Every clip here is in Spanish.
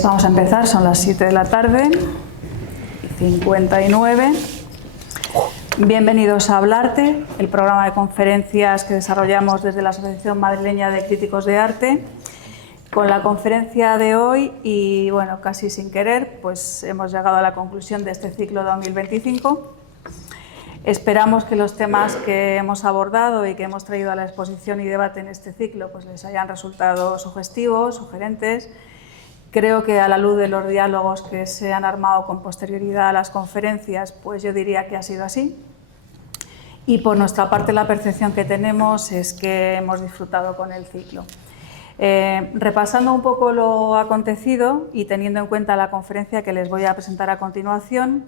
Pues vamos a empezar, son las 7 de la tarde, 59. Bienvenidos a Hablarte, el programa de conferencias que desarrollamos desde la Asociación Madrileña de Críticos de Arte. Con la conferencia de hoy y, bueno, casi sin querer, pues hemos llegado a la conclusión de este ciclo 2025. Esperamos que los temas que hemos abordado y que hemos traído a la exposición y debate en este ciclo pues les hayan resultado sugestivos, sugerentes. Creo que a la luz de los diálogos que se han armado con posterioridad a las conferencias, pues yo diría que ha sido así. Y por nuestra parte la percepción que tenemos es que hemos disfrutado con el ciclo. Repasando un poco lo acontecido y teniendo en cuenta la conferencia que les voy a presentar a continuación,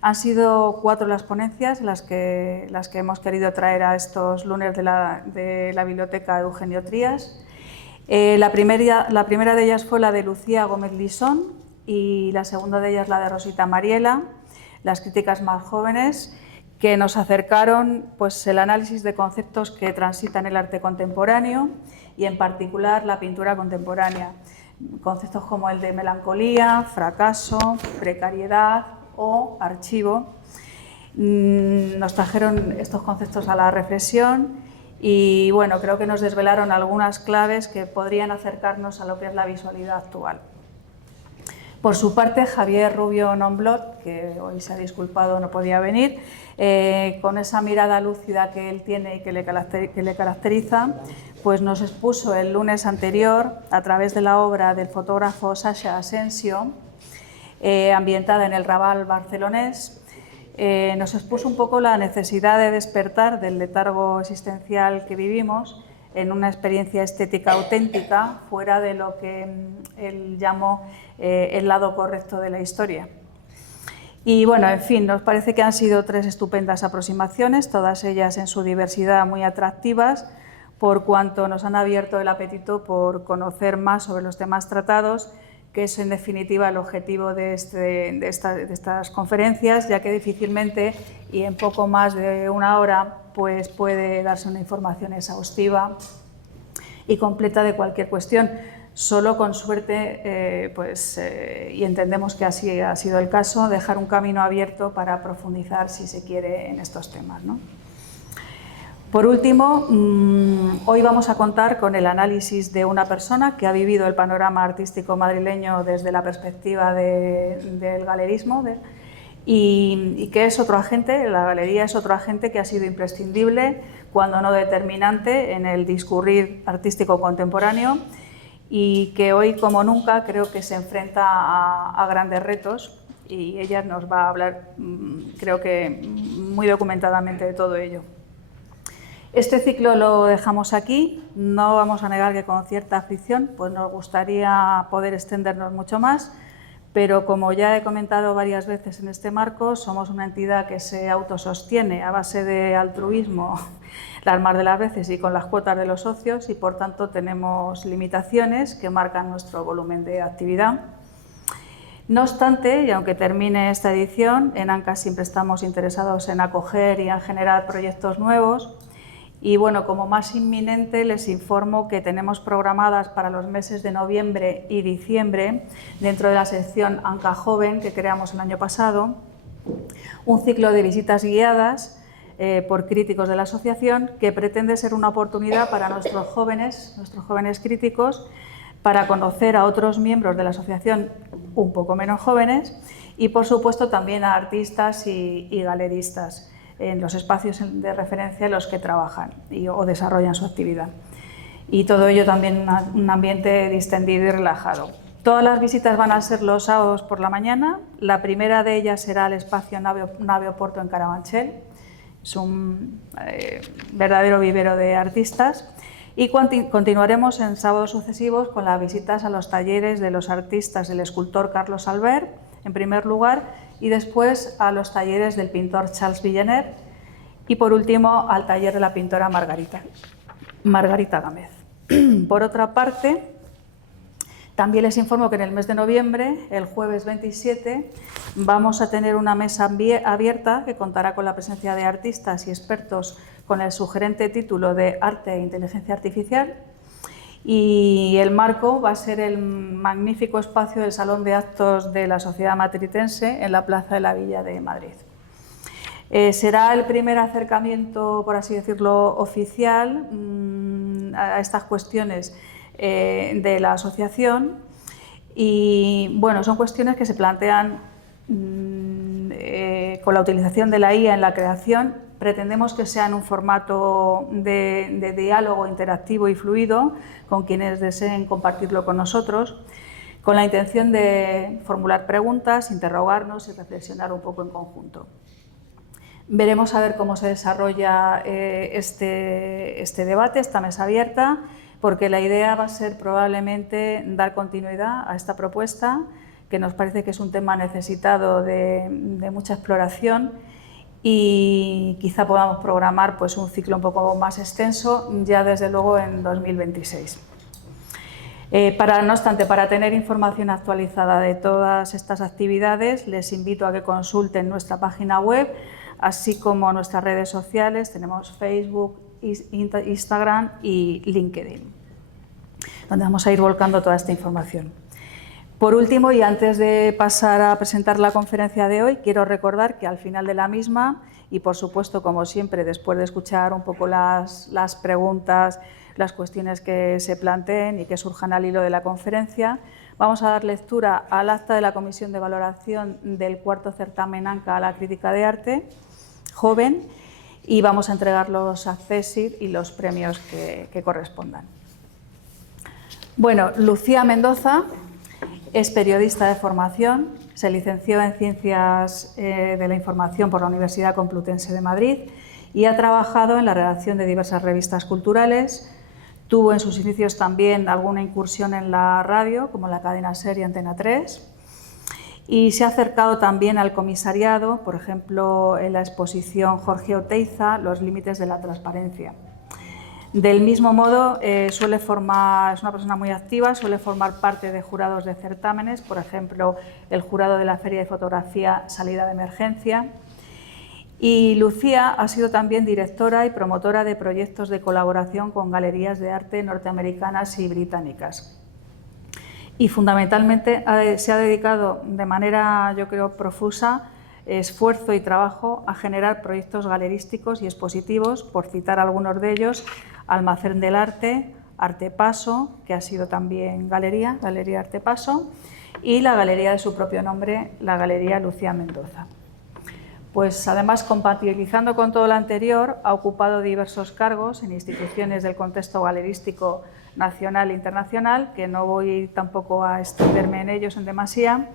han sido 4 las ponencias las que hemos querido traer a estos lunes de la Biblioteca Eugenio Trías. La primera de ellas fue la de Lucía Gómez Lisón y la segunda de ellas la de Rosita Mariela, las críticas más jóvenes, que nos acercaron pues, el análisis de conceptos que transitan el arte contemporáneo y en particular la pintura contemporánea. Conceptos como el de melancolía, fracaso, precariedad o archivo. Nos trajeron estos conceptos a la reflexión y bueno, creo que nos desvelaron algunas claves que podrían acercarnos a lo que es la visualidad actual. Por su parte, Javier Rubio Nomblot, que hoy se ha disculpado, no podía venir, con esa mirada lúcida que él tiene y que le caracteriza, pues nos expuso el lunes anterior, a través de la obra del fotógrafo Sasha Asensio, ambientada en el Raval barcelonés, nos expuso un poco la necesidad de despertar del letargo existencial que vivimos en una experiencia estética auténtica, fuera de lo que él llamó el lado correcto de la historia. Y bueno, en fin, nos parece que han sido 3 estupendas aproximaciones, todas ellas en su diversidad muy atractivas, por cuanto nos han abierto el apetito por conocer más sobre los temas tratados, que es en definitiva el objetivo de estas conferencias, ya que difícilmente y en poco más de una hora pues puede darse una información exhaustiva y completa de cualquier cuestión. Solo con suerte, y entendemos que así ha sido el caso, dejar un camino abierto para profundizar, si se quiere, en estos temas, ¿no? Por último, hoy vamos a contar con el análisis de una persona que ha vivido el panorama artístico madrileño desde la perspectiva del galerismo y que es otro agente, la galería es otro agente que ha sido imprescindible, cuando no determinante, en el discurrir artístico contemporáneo y que hoy, como nunca, creo que se enfrenta a grandes retos y ella nos va a hablar, creo que muy documentadamente, de todo ello. Este ciclo lo dejamos aquí, no vamos a negar que con cierta fricción, pues nos gustaría poder extendernos mucho más, pero como ya he comentado varias veces en este marco, somos una entidad que se autosostiene a base de altruismo las más de las veces y con las cuotas de los socios y por tanto tenemos limitaciones que marcan nuestro volumen de actividad. No obstante, y aunque termine esta edición, en ANCA siempre estamos interesados en acoger y en generar proyectos nuevos. Y bueno, como más inminente les informo que tenemos programadas para los meses de noviembre y diciembre, dentro de la sección ANCA Joven que creamos el año pasado, un ciclo de visitas guiadas por críticos de la asociación que pretende ser una oportunidad para nuestros jóvenes críticos para conocer a otros miembros de la asociación un poco menos jóvenes y por supuesto también a artistas y galeristas en los espacios de referencia en los que trabajan o desarrollan su actividad. Y todo ello también en un ambiente distendido y relajado. Todas las visitas van a ser los sábados por la mañana. La primera de ellas será el espacio Nave Oporto en Carabanchel. Es un verdadero vivero de artistas. Y continuaremos en sábados sucesivos con las visitas a los talleres de los artistas del escultor Carlos Albert, en primer lugar, y después a los talleres del pintor Charles Villeneuve y por último al taller de la pintora Margarita Gámez. Por otra parte, también les informo que en el mes de noviembre, el jueves 27, vamos a tener una mesa abierta que contará con la presencia de artistas y expertos con el sugerente título de Arte e Inteligencia Artificial y el marco va a ser el magnífico espacio del Salón de Actos de la Sociedad Matritense en la Plaza de la Villa de Madrid. Será el primer acercamiento, por así decirlo, oficial a estas cuestiones de la asociación y, bueno, son cuestiones que se plantean con la utilización de la IA en la creación. Pretendemos que sea en un formato de diálogo interactivo y fluido con quienes deseen compartirlo con nosotros, con la intención de formular preguntas, interrogarnos y reflexionar un poco en conjunto. Veremos a ver cómo se desarrolla este debate, esta mesa abierta, porque la idea va a ser probablemente dar continuidad a esta propuesta, que nos parece que es un tema necesitado de mucha exploración y quizá podamos programar pues, un ciclo un poco más extenso ya desde luego en 2026. No obstante, para tener información actualizada de todas estas actividades, les invito a que consulten nuestra página web, así como nuestras redes sociales. Tenemos Facebook, Instagram y LinkedIn, donde vamos a ir volcando toda esta información. Por último, y antes de pasar a presentar la conferencia de hoy, quiero recordar que al final de la misma, y por supuesto, como siempre, después de escuchar un poco las preguntas, las cuestiones que se planteen y que surjan al hilo de la conferencia, vamos a dar lectura al acta de la Comisión de Valoración del cuarto certamen ANCA a la Crítica de Arte Joven y vamos a entregar los accessit y los premios que correspondan. Bueno, Lucía Mendoza es periodista de formación, se licenció en Ciencias de la Información por la Universidad Complutense de Madrid y ha trabajado en la redacción de diversas revistas culturales. Tuvo en sus inicios también alguna incursión en la radio, como la cadena SER y Antena 3, y se ha acercado también al comisariado, por ejemplo, en la exposición Jorge Oteiza, Los límites de la transparencia. Del mismo modo, es una persona muy activa, suele formar parte de jurados de certámenes, por ejemplo, el jurado de la Feria de Fotografía Salida de Emergencia. Y Lucía ha sido también directora y promotora de proyectos de colaboración con galerías de arte norteamericanas y británicas. Y fundamentalmente se ha dedicado de manera, yo creo, profusa, esfuerzo y trabajo a generar proyectos galerísticos y expositivos, por citar algunos de ellos: Almacén del Arte, Arte Paso, que ha sido también Galería Arte Paso, y la galería de su propio nombre, la Galería Lucía Mendoza. Pues además, compatibilizando con todo lo anterior, ha ocupado diversos cargos en instituciones del contexto galerístico nacional e internacional, que no voy tampoco a extenderme en ellos en demasía.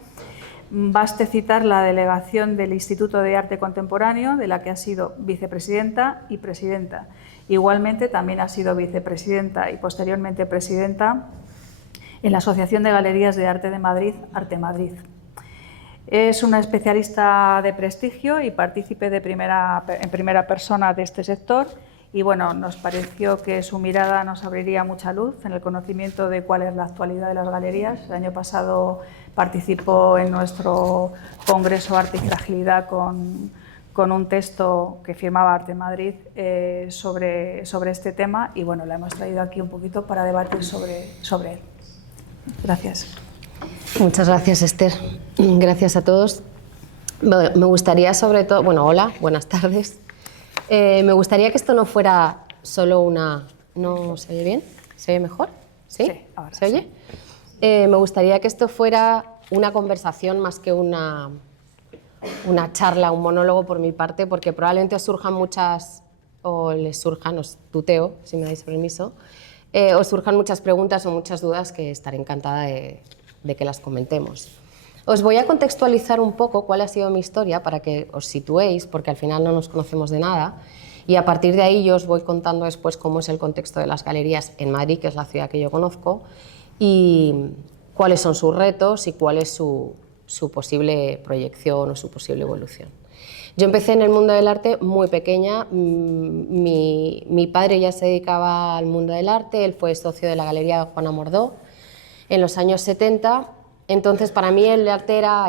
Baste citar la delegación del Instituto de Arte Contemporáneo, de la que ha sido vicepresidenta y presidenta. Igualmente, también ha sido vicepresidenta y posteriormente presidenta en la Asociación de Galerías de Arte de Madrid, Arte Madrid. Es una especialista de prestigio y partícipe en primera persona de este sector y, bueno, nos pareció que su mirada nos abriría mucha luz en el conocimiento de cuál es la actualidad de las galerías. El año pasado participó en nuestro Congreso Arte y Fragilidad con un texto que firmaba Arte Madrid sobre este tema y, bueno, la hemos traído aquí un poquito para debatir sobre él. Gracias. Muchas gracias, Esther. Gracias a todos. Me gustaría sobre todo... Bueno, hola, buenas tardes. Me gustaría que esto no fuera solo una... ¿No se oye bien? ¿Se oye mejor? ¿Sí? Sí, ahora ¿Se oye? Sí. Me gustaría que esto fuera una conversación más que una charla, un monólogo por mi parte, porque probablemente os surjan muchas... o les surjan, os tuteo, si me dais permiso, os surjan muchas preguntas o muchas dudas que estaré encantada de que las comentemos. Os voy a contextualizar un poco cuál ha sido mi historia para que os situéis, porque al final no nos conocemos de nada, y a partir de ahí yo os voy contando después cómo es el contexto de las galerías en Madrid, que es la ciudad que yo conozco, y cuáles son sus retos y cuál es su posible proyección o su posible evolución. Yo empecé en el mundo del arte muy pequeña. Mi padre ya se dedicaba al mundo del arte, él fue socio de la Galería Juana Mordó en los años 70, entonces para mí el arte era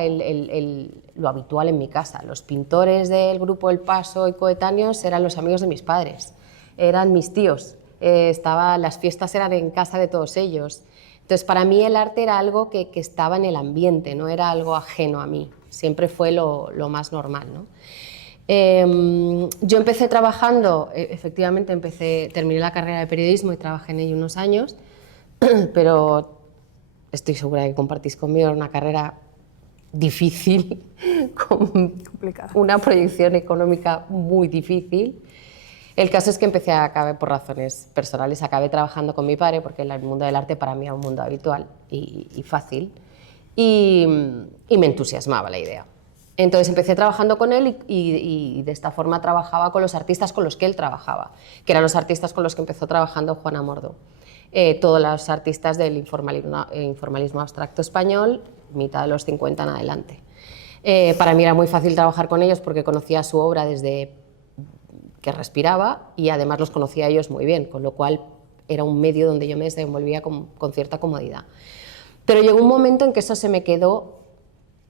lo habitual en mi casa. Los pintores del grupo El Paso y coetáneos eran los amigos de mis padres, eran mis tíos, las fiestas eran en casa de todos ellos. Entonces, para mí el arte era algo que estaba en el ambiente, no era algo ajeno a mí, siempre fue lo más normal, ¿no? Yo empecé trabajando, efectivamente terminé la carrera de periodismo y trabajé en ello unos años, pero estoy segura de que compartís conmigo, era una carrera difícil, con una proyección económica muy difícil. El caso es que acabé por razones personales, acabé trabajando con mi padre, porque el mundo del arte para mí era un mundo habitual y fácil, y me entusiasmaba la idea. Entonces empecé trabajando con él y de esta forma trabajaba con los artistas con los que él trabajaba, que eran los artistas con los que empezó trabajando Juana Mordo. Todos los artistas del informalismo abstracto español, mitad de los 50 en adelante. Para mí era muy fácil trabajar con ellos porque conocía su obra desde que respiraba y además los conocía a ellos muy bien, con lo cual era un medio donde yo me desenvolvía con cierta comodidad. Pero llegó un momento en que eso se me quedó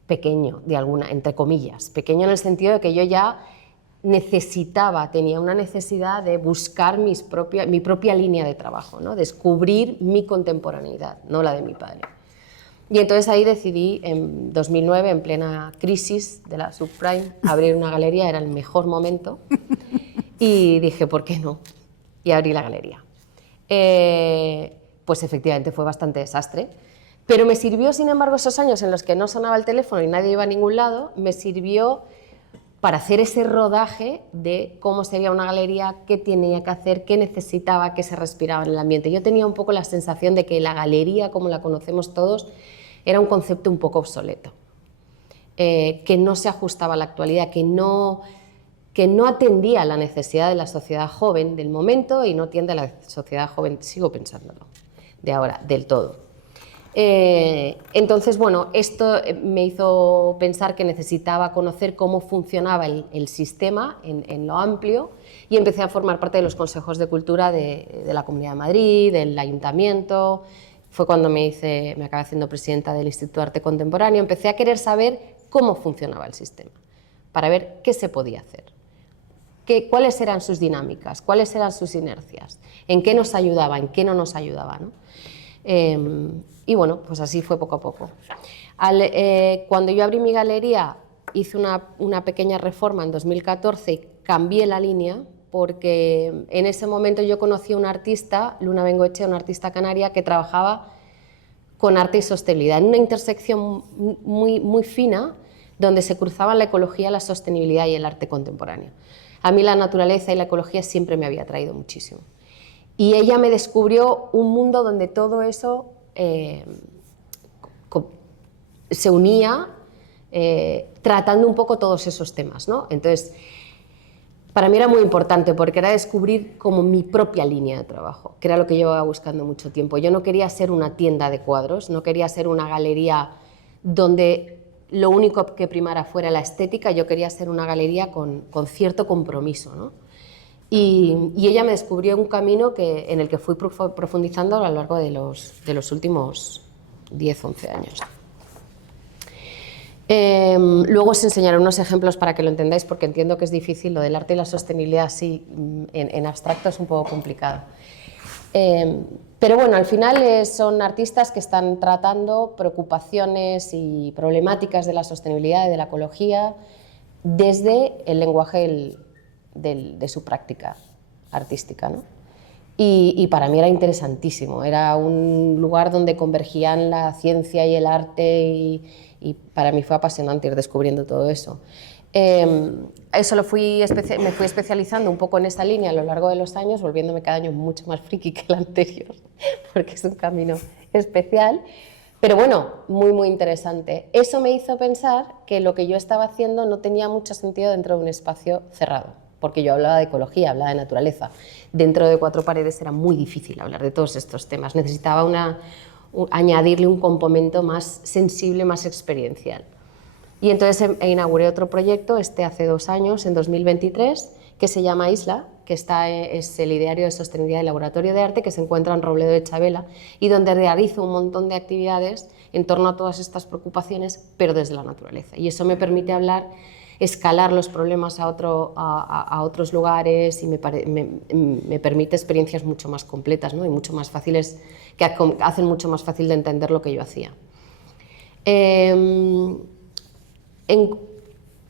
pequeño, entre comillas, pequeño en el sentido de que yo ya tenía una necesidad de buscar mi propia línea de trabajo, ¿no? Descubrir mi contemporaneidad, no la de mi padre. Y entonces ahí decidí, en 2009, en plena crisis de la subprime, abrir una galería, era el mejor momento, y dije, ¿por qué no? Y abrí la galería. Pues efectivamente fue bastante desastre, pero me sirvió, sin embargo, esos años en los que no sonaba el teléfono y nadie iba a ningún lado, me sirvió para hacer ese rodaje de cómo sería una galería, qué tenía que hacer, qué necesitaba, qué se respiraba en el ambiente. Yo tenía un poco la sensación de que la galería, como la conocemos todos, era un concepto un poco obsoleto, que no se ajustaba a la actualidad, que no atendía a la necesidad de la sociedad joven del momento y no atiende a la sociedad joven, sigo pensándolo, de ahora, del todo. Entonces, bueno, esto me hizo pensar que necesitaba conocer cómo funcionaba el sistema en lo amplio y empecé a formar parte de los consejos de cultura de la Comunidad de Madrid, del Ayuntamiento. Fue cuando me acabé haciendo presidenta del Instituto de Arte Contemporáneo. Empecé a querer saber cómo funcionaba el sistema, para ver qué se podía hacer, cuáles eran sus dinámicas, cuáles eran sus inercias, en qué nos ayudaba, en qué no nos ayudaba, ¿no? Y bueno, pues así fue poco a poco. Cuando yo abrí mi galería, hice una pequeña reforma en 2014 y cambié la línea, porque en ese momento yo conocí a una artista, Luna Bengoechea, una artista canaria, que trabajaba con arte y sostenibilidad, en una intersección muy, muy fina, donde se cruzaban la ecología, la sostenibilidad y el arte contemporáneo. A mí la naturaleza y la ecología siempre me había atraído muchísimo. Y ella me descubrió un mundo donde todo eso se unía, tratando un poco todos esos temas, ¿no? Entonces, para mí era muy importante porque era descubrir como mi propia línea de trabajo, que era lo que llevaba buscando mucho tiempo. Yo no quería ser una tienda de cuadros, no quería ser una galería donde lo único que primara fuera la estética, yo quería ser una galería con cierto compromiso, ¿no? Y ella me descubrió un camino en el que fui profundizando a lo largo de los últimos 10, 11 años. Luego os enseñaré unos ejemplos para que lo entendáis, porque entiendo que es difícil, lo del arte y la sostenibilidad así en abstracto es un poco complicado. Pero bueno, al final son artistas que están tratando preocupaciones y problemáticas de la sostenibilidad y de la ecología desde el lenguaje de su práctica artística, ¿no? Y para mí era interesantísimo, era un lugar donde convergían la ciencia y el arte y para mí fue apasionante ir descubriendo todo eso. Eso me fui especializando un poco en esa línea a lo largo de los años, volviéndome cada año mucho más friki que el anterior, porque es un camino especial, pero bueno, muy, muy interesante. Eso me hizo pensar que lo que yo estaba haciendo no tenía mucho sentido dentro de un espacio cerrado, porque yo hablaba de ecología, hablaba de naturaleza. Dentro de 4 paredes era muy difícil hablar de todos estos temas, necesitaba añadirle un componente más sensible, más experiencial. Y entonces inauguré otro proyecto, hace 2 años, en 2023, que se llama Isla, que es el ideario de sostenibilidad del Laboratorio de Arte, que se encuentra en Robledo de Chabela, y donde realizo un montón de actividades en torno a todas estas preocupaciones, pero desde la naturaleza. Y eso me permite hablar escalar los problemas a otros lugares y me permite experiencias mucho más completas, ¿no? Y mucho más fáciles, que hacen mucho más fácil de entender lo que yo hacía.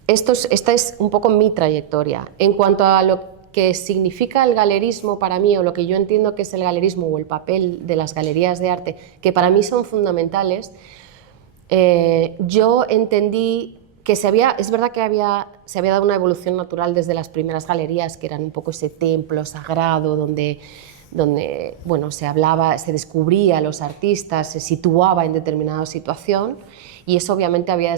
Esta es un poco mi trayectoria. En cuanto a lo que significa el galerismo para mí, o lo que yo entiendo que es el galerismo o el papel de las galerías de arte, que para mí son fundamentales, yo entendí que es verdad que se había dado una evolución natural desde las primeras galerías, que eran un poco ese templo sagrado donde bueno, se descubría a los artistas, se situaba en determinada situación, y eso obviamente había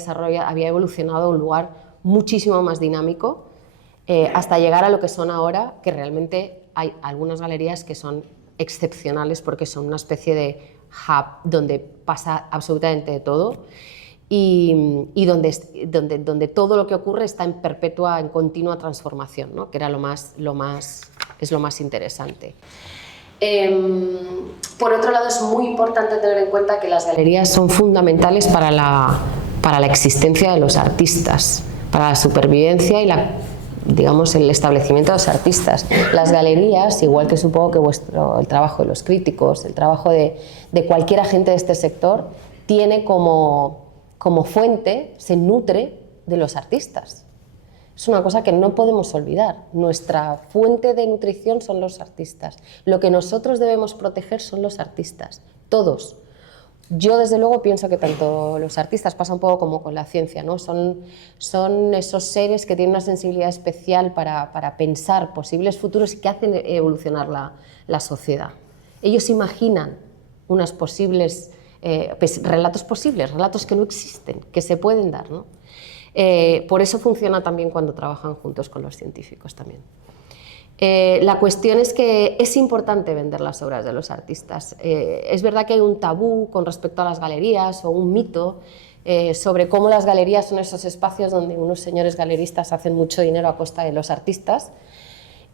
evolucionado a un lugar muchísimo más dinámico, hasta llegar a lo que son ahora, que realmente hay algunas galerías que son excepcionales porque son una especie de hub donde pasa absolutamente de todo y donde todo lo que ocurre está en continua transformación, ¿no? Que era lo más interesante. Por otro lado, es muy importante tener en cuenta que las galerías son fundamentales para la existencia de los artistas, para la supervivencia y digamos, el establecimiento de los artistas. Las galerías, igual que supongo que el trabajo de los críticos, el trabajo de cualquier agente de este sector, tiene como fuente, se nutre de los artistas. Es una cosa que no podemos olvidar. Nuestra fuente de nutrición son los artistas. Lo que nosotros debemos proteger son los artistas, todos. Yo, desde luego, pienso que tanto los artistas, pasa un poco como con la ciencia, ¿no? Son esos seres que tienen una sensibilidad especial para pensar posibles futuros y que hacen evolucionar la sociedad. Ellos imaginan unos posibles relatos posibles, relatos que no existen, que se pueden dar, ¿no? Por eso funciona también cuando trabajan juntos con los científicos también. La cuestión es que es importante vender las obras de los artistas. Es verdad que hay un tabú con respecto a las galerías o un mito sobre cómo las galerías son esos espacios donde unos señores galeristas hacen mucho dinero a costa de los artistas,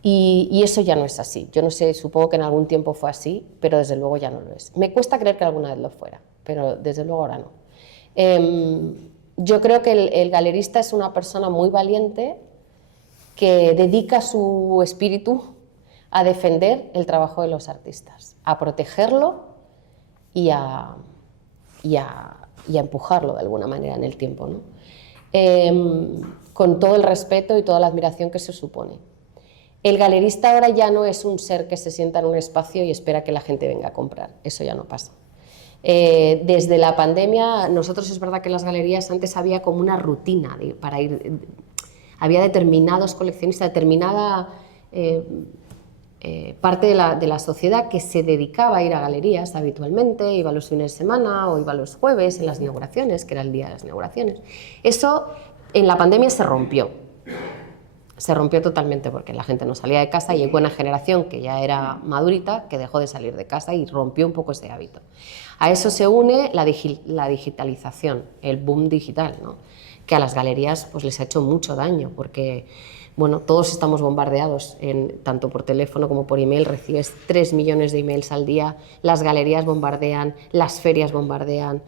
y eso ya no es así. Yo no sé, supongo que en algún tiempo fue así, pero desde luego ya no lo es. Me cuesta creer que alguna vez lo fuera, pero desde luego ahora no. Yo creo que el galerista es una persona muy valiente que dedica su espíritu a defender el trabajo de los artistas, a protegerlo y a empujarlo de alguna manera en el tiempo, ¿no? Con todo el respeto y toda la admiración que se supone. El galerista ahora ya no es un ser que se sienta en un espacio y espera que la gente venga a comprar, eso ya no pasa. Desde la pandemia, nosotros es verdad que en las galerías antes había como una rutina para ir, había determinados coleccionistas, determinada parte de la sociedad que se dedicaba a ir a galerías habitualmente, iba los fines de semana o iba los jueves en las inauguraciones, que era el día de las inauguraciones. Eso en la pandemia se rompió totalmente porque la gente no salía de casa y hay buena generación que ya era madurita que dejó de salir de casa y rompió un poco ese hábito. A eso se une la digitalización, el boom digital, ¿no? Que a las galerías pues, les ha hecho mucho daño porque bueno, todos estamos bombardeados, tanto por teléfono como por email, recibes 3 millones de emails al día, las galerías bombardean, las ferias bombardean,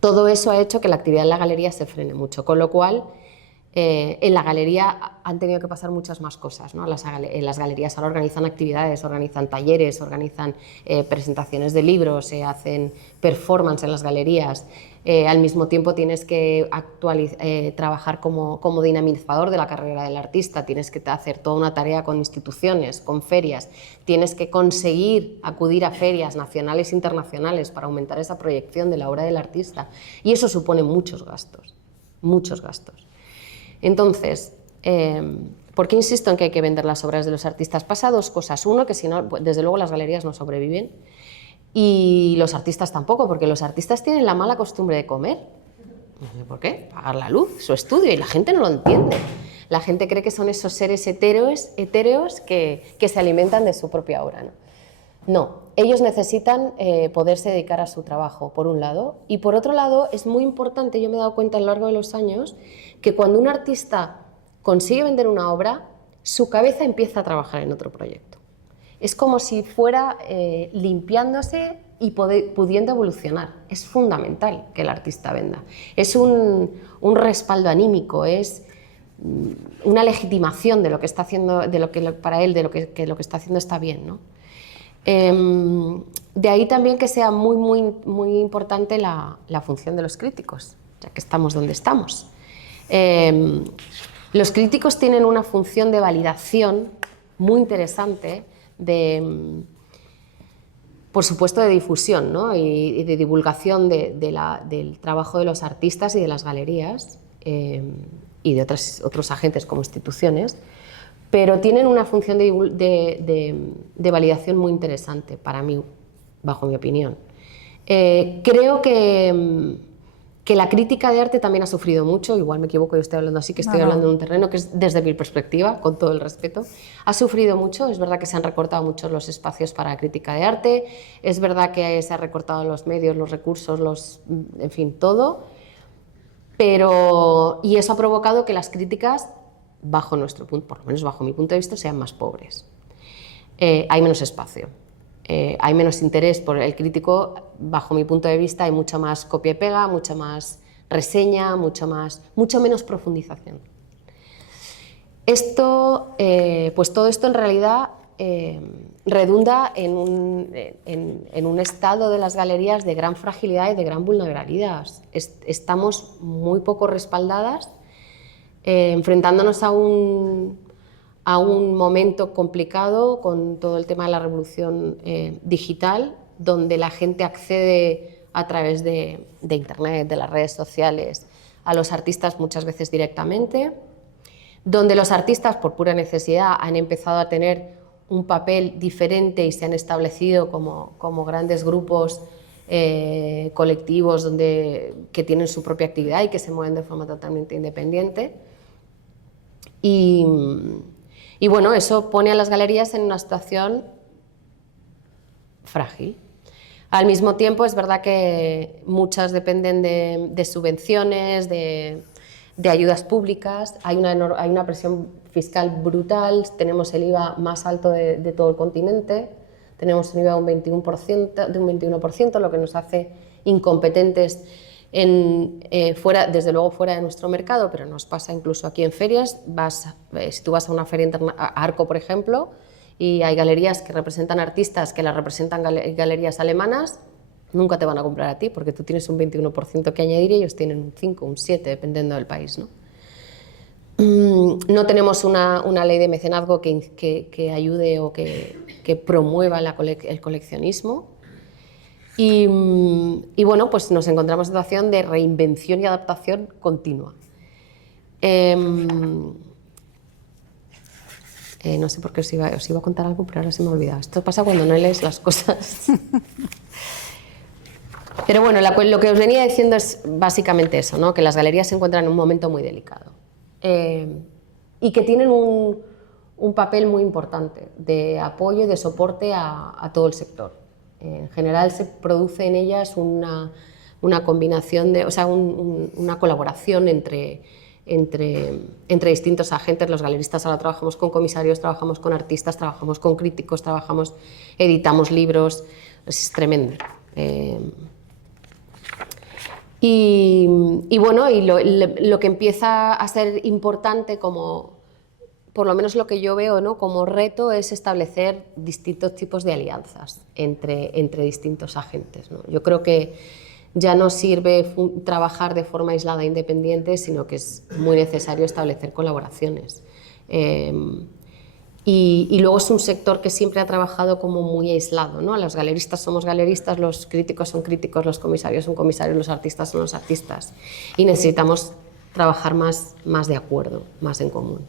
todo eso ha hecho que la actividad en la galería se frene mucho, con lo cual en la galería han tenido que pasar muchas más cosas, ¿no? En las galerías ahora organizan actividades, organizan talleres, organizan presentaciones de libros, se hacen performance en las galerías. Al mismo tiempo tienes que trabajar como dinamizador de la carrera del artista, tienes que hacer toda una tarea con instituciones, con ferias, tienes que conseguir acudir a ferias nacionales e internacionales para aumentar esa proyección de la obra del artista, y eso supone muchos gastos, muchos gastos. Entonces, ¿por qué insisto en que hay que vender las obras de los artistas? Pasa dos cosas. Uno, que si no, desde luego las galerías no sobreviven y los artistas tampoco, porque los artistas tienen la mala costumbre de comer. ¿Por qué? Pagar la luz, su estudio, y la gente no lo entiende. La gente cree que son esos seres etéreos que se alimentan de su propia obra, ¿no? No, ellos necesitan poderse dedicar a su trabajo, por un lado, y por otro lado es muy importante, yo me he dado cuenta a lo largo de los años, que cuando un artista consigue vender una obra, su cabeza empieza a trabajar en otro proyecto. Es como si fuera limpiándose y pudiendo evolucionar. Es fundamental que el artista venda. Es un respaldo anímico, es una legitimación de lo que está haciendo, de lo que para él, de lo que lo que está haciendo está bien, ¿no? De ahí también que sea muy importante la función de los críticos, ya que estamos donde estamos. Los críticos tienen una función de validación muy interesante, por supuesto de difusión, ¿no? y de divulgación del trabajo de los artistas y de las galerías y de otros agentes como instituciones, pero tienen una función de validación muy interesante para mí, bajo mi opinión. Creo que la crítica de arte también ha sufrido mucho, igual me equivoco y estoy hablando así, que estoy hablando de un terreno que es desde mi perspectiva, con todo el respeto. Ha sufrido mucho, es verdad que se han recortado mucho los espacios para crítica de arte, es verdad que se han recortado los medios, los recursos, en fin, todo, y eso ha provocado que las críticas, bajo nuestro punto, por lo menos bajo mi punto de vista, sean más pobres. Hay menos espacio. Hay menos interés por el crítico, bajo mi punto de vista hay mucha más copia y pega, mucha más reseña, mucho menos profundización. Pues todo esto en realidad redunda en un estado de las galerías de gran fragilidad y de gran vulnerabilidad. Estamos muy poco respaldadas, enfrentándonos a un momento complicado con todo el tema de la revolución digital, donde la gente accede a través de Internet, de las redes sociales, a los artistas muchas veces directamente, donde los artistas por pura necesidad han empezado a tener un papel diferente y se han establecido como grandes grupos colectivos que tienen su propia actividad y que se mueven de forma totalmente independiente. Y bueno, eso pone a las galerías en una situación frágil. Al mismo tiempo, es verdad que muchas dependen de subvenciones, de ayudas públicas, hay una presión fiscal brutal, tenemos el IVA más alto de todo el continente, tenemos un IVA de un 21%, lo que nos hace incompetentes desde luego fuera de nuestro mercado, pero nos pasa incluso aquí en ferias. Si tú vas a una feria a Arco, por ejemplo, y hay galerías que representan artistas que las representan galerías alemanas, nunca te van a comprar a ti porque tú tienes un 21% que añadir y ellos tienen un 5, un 7, dependiendo del país, ¿no? No tenemos una ley de mecenazgo que ayude o que promueva el coleccionismo. Y bueno, pues nos encontramos en una situación de reinvención y adaptación continua. No sé por qué os iba a contar algo, pero ahora se me ha olvidado. Esto pasa cuando no lees las cosas. Pero bueno, lo que os venía diciendo es básicamente eso, ¿no? Que las galerías se encuentran en un momento muy delicado y que tienen un papel muy importante de apoyo y de soporte a todo el sector. En general se produce en ellas una combinación una colaboración entre distintos agentes. Los galeristas ahora trabajamos con comisarios, trabajamos con artistas, trabajamos con críticos, editamos libros, es tremendo. Y bueno, lo que empieza a ser importante por lo menos lo que yo veo, ¿no?, como reto, es establecer distintos tipos de alianzas entre distintos agentes, ¿no? Yo creo que ya no sirve trabajar de forma aislada e independiente, sino que es muy necesario establecer colaboraciones. Y luego es un sector que siempre ha trabajado como muy aislado, ¿no? Los galeristas somos galeristas, los críticos son críticos, los comisarios son comisarios, los artistas son los artistas. Y necesitamos trabajar más de acuerdo, más en común.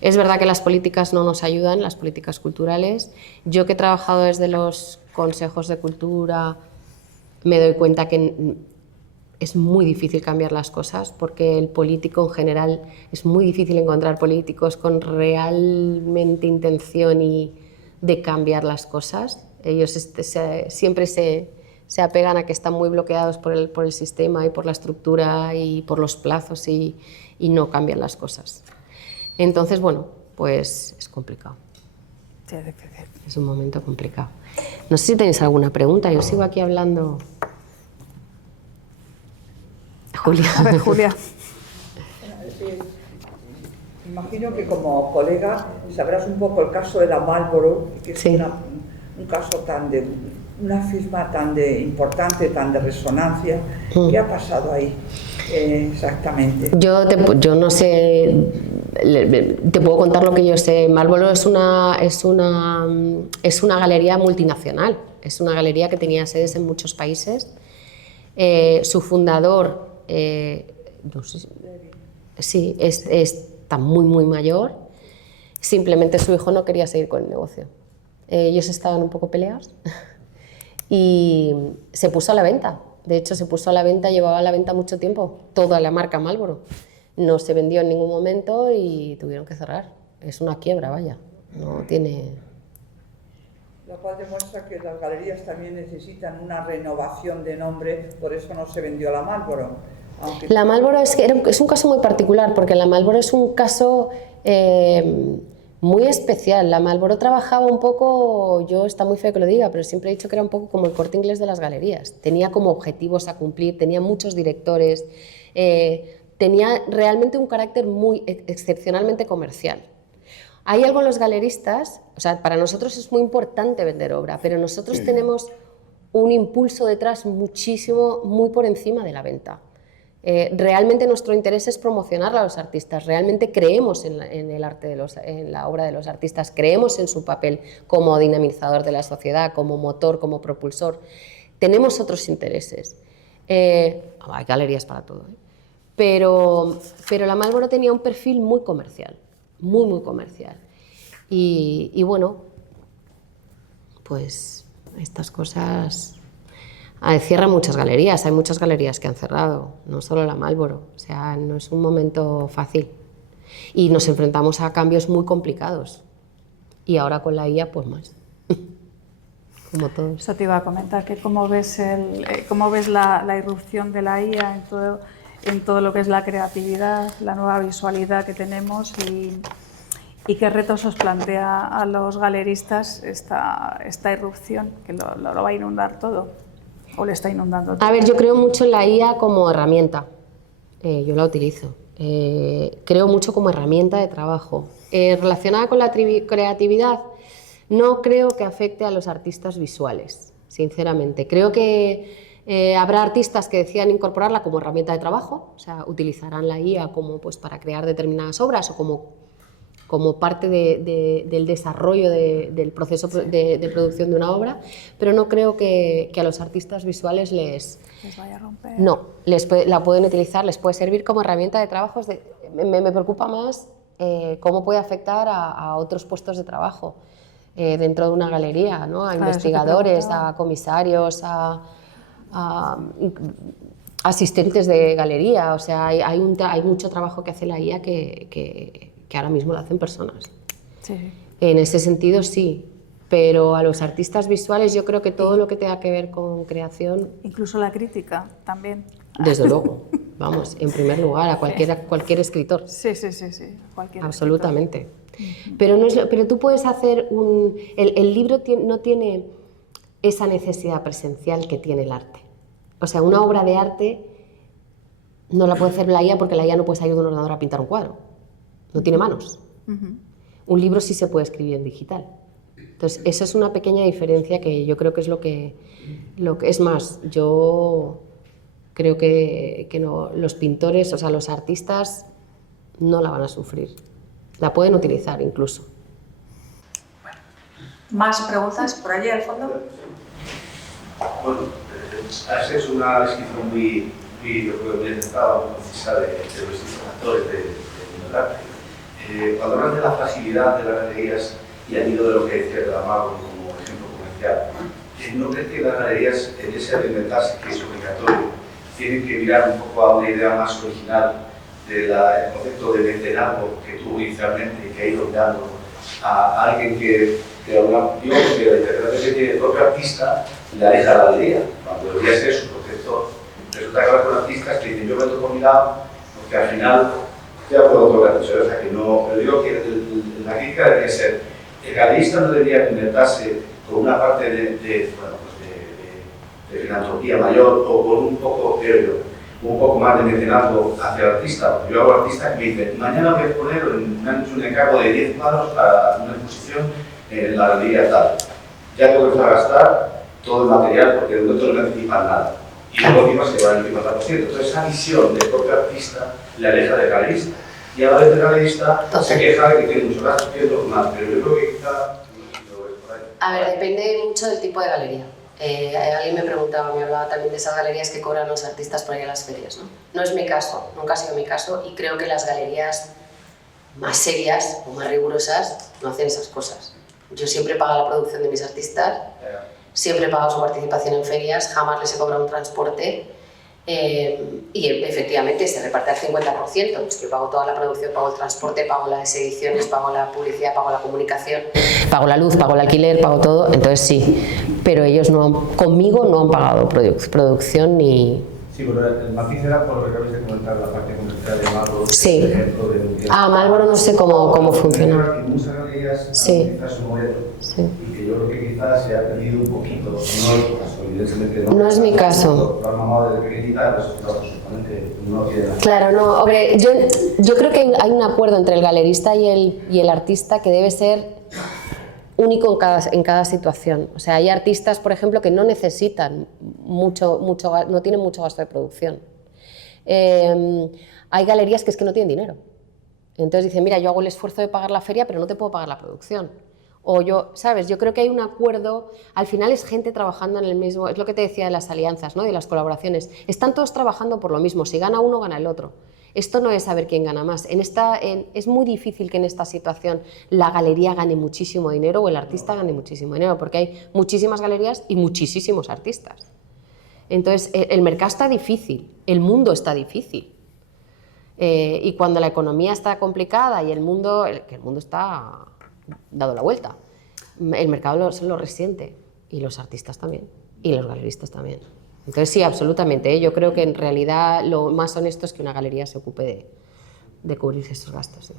Es verdad que las políticas no nos ayudan, las políticas culturales. Yo que he trabajado desde los consejos de cultura me doy cuenta que es muy difícil cambiar las cosas porque el político en general es muy difícil encontrar políticos con realmente intención de cambiar las cosas. Ellos siempre se apegan a que están muy bloqueados por el sistema y por la estructura y por los plazos y no cambian las cosas. Entonces, bueno, pues es complicado. Sí, es difícil. Es un momento complicado. No sé si tenéis alguna pregunta, yo sigo aquí hablando. Julia. A ver, Julia. Sí, imagino que como colega sabrás un poco el caso de la Marlboro, que es Sí. un caso una firma tan importante, tan de resonancia. ¿Qué ha pasado ahí exactamente? Yo no sé, te puedo contar lo que yo sé. Marlboro es una galería multinacional, es una galería que tenía sedes en muchos países. Su fundador, no sé, sí, está muy mayor. Simplemente su hijo no quería seguir con el negocio. Ellos estaban un poco peleados y se puso a la venta. De hecho, se puso a la venta, llevaba a la venta mucho tiempo, toda la marca Marlboro. No se vendió en ningún momento y tuvieron que cerrar. Es una quiebra, vaya. No tiene... Lo cual demuestra que las galerías también necesitan una renovación de nombre, por eso no se vendió la Marlboro. La Marlboro es un caso muy particular, porque la Marlboro es un caso muy especial. La Marlboro trabajaba un poco, está muy feo que lo diga, pero siempre he dicho que era un poco como el Corte Inglés de las galerías. Tenía como objetivos a cumplir, tenía muchos directores, tenía realmente un carácter muy excepcionalmente comercial. Hay algo en los galeristas, o sea, para nosotros es muy importante vender obra, pero nosotros tenemos un impulso detrás muchísimo, muy por encima de la venta. Realmente nuestro interés es promocionar a los artistas, realmente creemos en el arte en la obra de los artistas, creemos en su papel como dinamizador de la sociedad, como motor, como propulsor. Tenemos otros intereses. Hay galerías para todo, pero la Marlboro tenía un perfil muy comercial, muy comercial. Y bueno, pues estas cosas... Cierran muchas galerías, hay muchas galerías que han cerrado, no solo la Marlboro, o sea, no es un momento fácil. Y nos enfrentamos a cambios muy complicados. Y ahora con la IA, pues más. Como todos. Eso te iba a comentar, que cómo ves la irrupción de la IA en todo lo que es la creatividad, la nueva visualidad que tenemos y qué retos os plantea a los galeristas esta irrupción, que lo va a inundar todo. ¿O le está inundando todo? A ver, yo creo mucho en la IA como herramienta. Yo la utilizo. Creo mucho como herramienta de trabajo. Relacionada con la creatividad, no creo que afecte a los artistas visuales, sinceramente. Creo que habrá artistas que decidan incorporarla como herramienta de trabajo, o sea, utilizarán la IA como, pues, para crear determinadas obras o como parte del desarrollo del proceso de producción de una obra, pero no creo que a los artistas visuales les vaya a romper. No, la pueden utilizar, les puede servir como herramienta de trabajo. Me preocupa más cómo puede afectar a otros puestos de trabajo dentro de una galería, ¿no? A investigadores, a comisarios, a asistentes de galería. O sea, hay mucho trabajo que hace la IA que ahora mismo lo hacen personas. Sí. En ese sentido, sí. Pero a los artistas visuales yo creo que todo lo que tenga que ver con creación... Incluso la crítica también. Desde luego, vamos, en primer lugar, a cualquier escritor. Sí. Cualquier absolutamente. Escritor. Pero tú puedes hacer el libro no tiene esa necesidad presencial que tiene el arte. O sea, una obra de arte no la puede hacer la IA porque la IA no puede salir de un ordenador a pintar un cuadro. No tiene manos. Un libro sí se puede escribir en digital. Entonces, esa es una pequeña diferencia que yo creo que es lo que es más. Yo creo que no, los pintores, o sea, los artistas no la van a sufrir. La pueden utilizar incluso. ¿Más preguntas por allí al fondo? Bueno, has hecho una descripción muy centrada, muy concisa de los distintos actores del mundo del arte. Cuando hablas de la facilidad de las galerías y al hilo de lo que decía de la Marlboro como ejemplo comercial, ¿no crees que las galerías, en ese reinventarse que es obligatorio, tienen que mirar un poco a una idea más original del concepto de mecenazgo que tuvo inicialmente y que ha ido dando a alguien que yo que la interpretación que tiene el propio artista le aleja a la galería, cuando debería ser su concepto? Resulta que ahora con artistas que dicen yo meto por mi lado, porque al final, estoy de acuerdo con lo que has dicho, o sea que no, pero digo que la crítica debería ser, el galerista no debería inventarse con una parte de filantropía mayor o con un poco más de mecenazgo hacia el artista. Yo hago artistas que me dicen, mañana voy a exponer, me han hecho un encargo de 10 cuadros para una exposición en la galería tal. Ya tengo que empezar a gastar todo el material porque de momento no necesitan nada. Y luego encima se va el 50%. Entonces esa visión del propio artista le aleja del galerista. Y a la vez el galerista se queja de que tiene mucho gasto, tiene otros más. Pero yo creo que quizá... A ver, depende mucho del tipo de galería. Alguien me preguntaba, me hablaba también de esas galerías que cobran los artistas por ir a las ferias, ¿no? No es mi caso, nunca ha sido mi caso, y creo que las galerías más serias o más rigurosas no hacen esas cosas. Yo siempre pago la producción de mis artistas, siempre he pagado su participación en ferias, jamás les he cobrado un transporte y efectivamente se reparte al 50%, pues yo pago toda la producción, pago el transporte, pago las ediciones, pago la publicidad, pago la comunicación, pago la luz, pago el alquiler, pago todo, entonces sí, pero ellos conmigo no han pagado producción ni... Sí, pero el matiz era por lo que acabas de comentar, la parte comercial de Marlboro, sí. por ejemplo, de... Marlboro no sé cómo funciona. Muchas galerías sí. quizás su modelo, sí. y que yo creo que quizás se ha perdido un poquito, no es tu caso, evidentemente no es mi caso. Lo has mamado desde pequeñita, el resultado absolutamente no tiene nada. Claro, no, hombre, yo creo que hay un acuerdo entre el galerista y el artista que debe ser único en cada situación. O sea, hay artistas, por ejemplo, que no necesitan no tienen mucho gasto de producción. Hay galerías que es que no tienen dinero. Entonces dicen, mira, yo hago el esfuerzo de pagar la feria, pero no te puedo pagar la producción. O yo, ¿sabes? Yo creo que hay un acuerdo, al final es gente trabajando en el mismo, es lo que te decía de las alianzas, ¿no? De las colaboraciones. Están todos trabajando por lo mismo, si gana uno, gana el otro. Esto no es saber quién gana más. Es muy difícil que en esta situación la galería gane muchísimo dinero o el artista gane muchísimo dinero, porque hay muchísimas galerías y muchísimos artistas. Entonces, el mercado está difícil, el mundo está difícil. Y cuando la economía está complicada y el mundo está dado la vuelta, el mercado lo resiente, y los artistas también, y los galeristas también. Entonces sí, absolutamente, yo creo que en realidad lo más honesto es que una galería se ocupe de cubrir esos gastos. ¿Sí?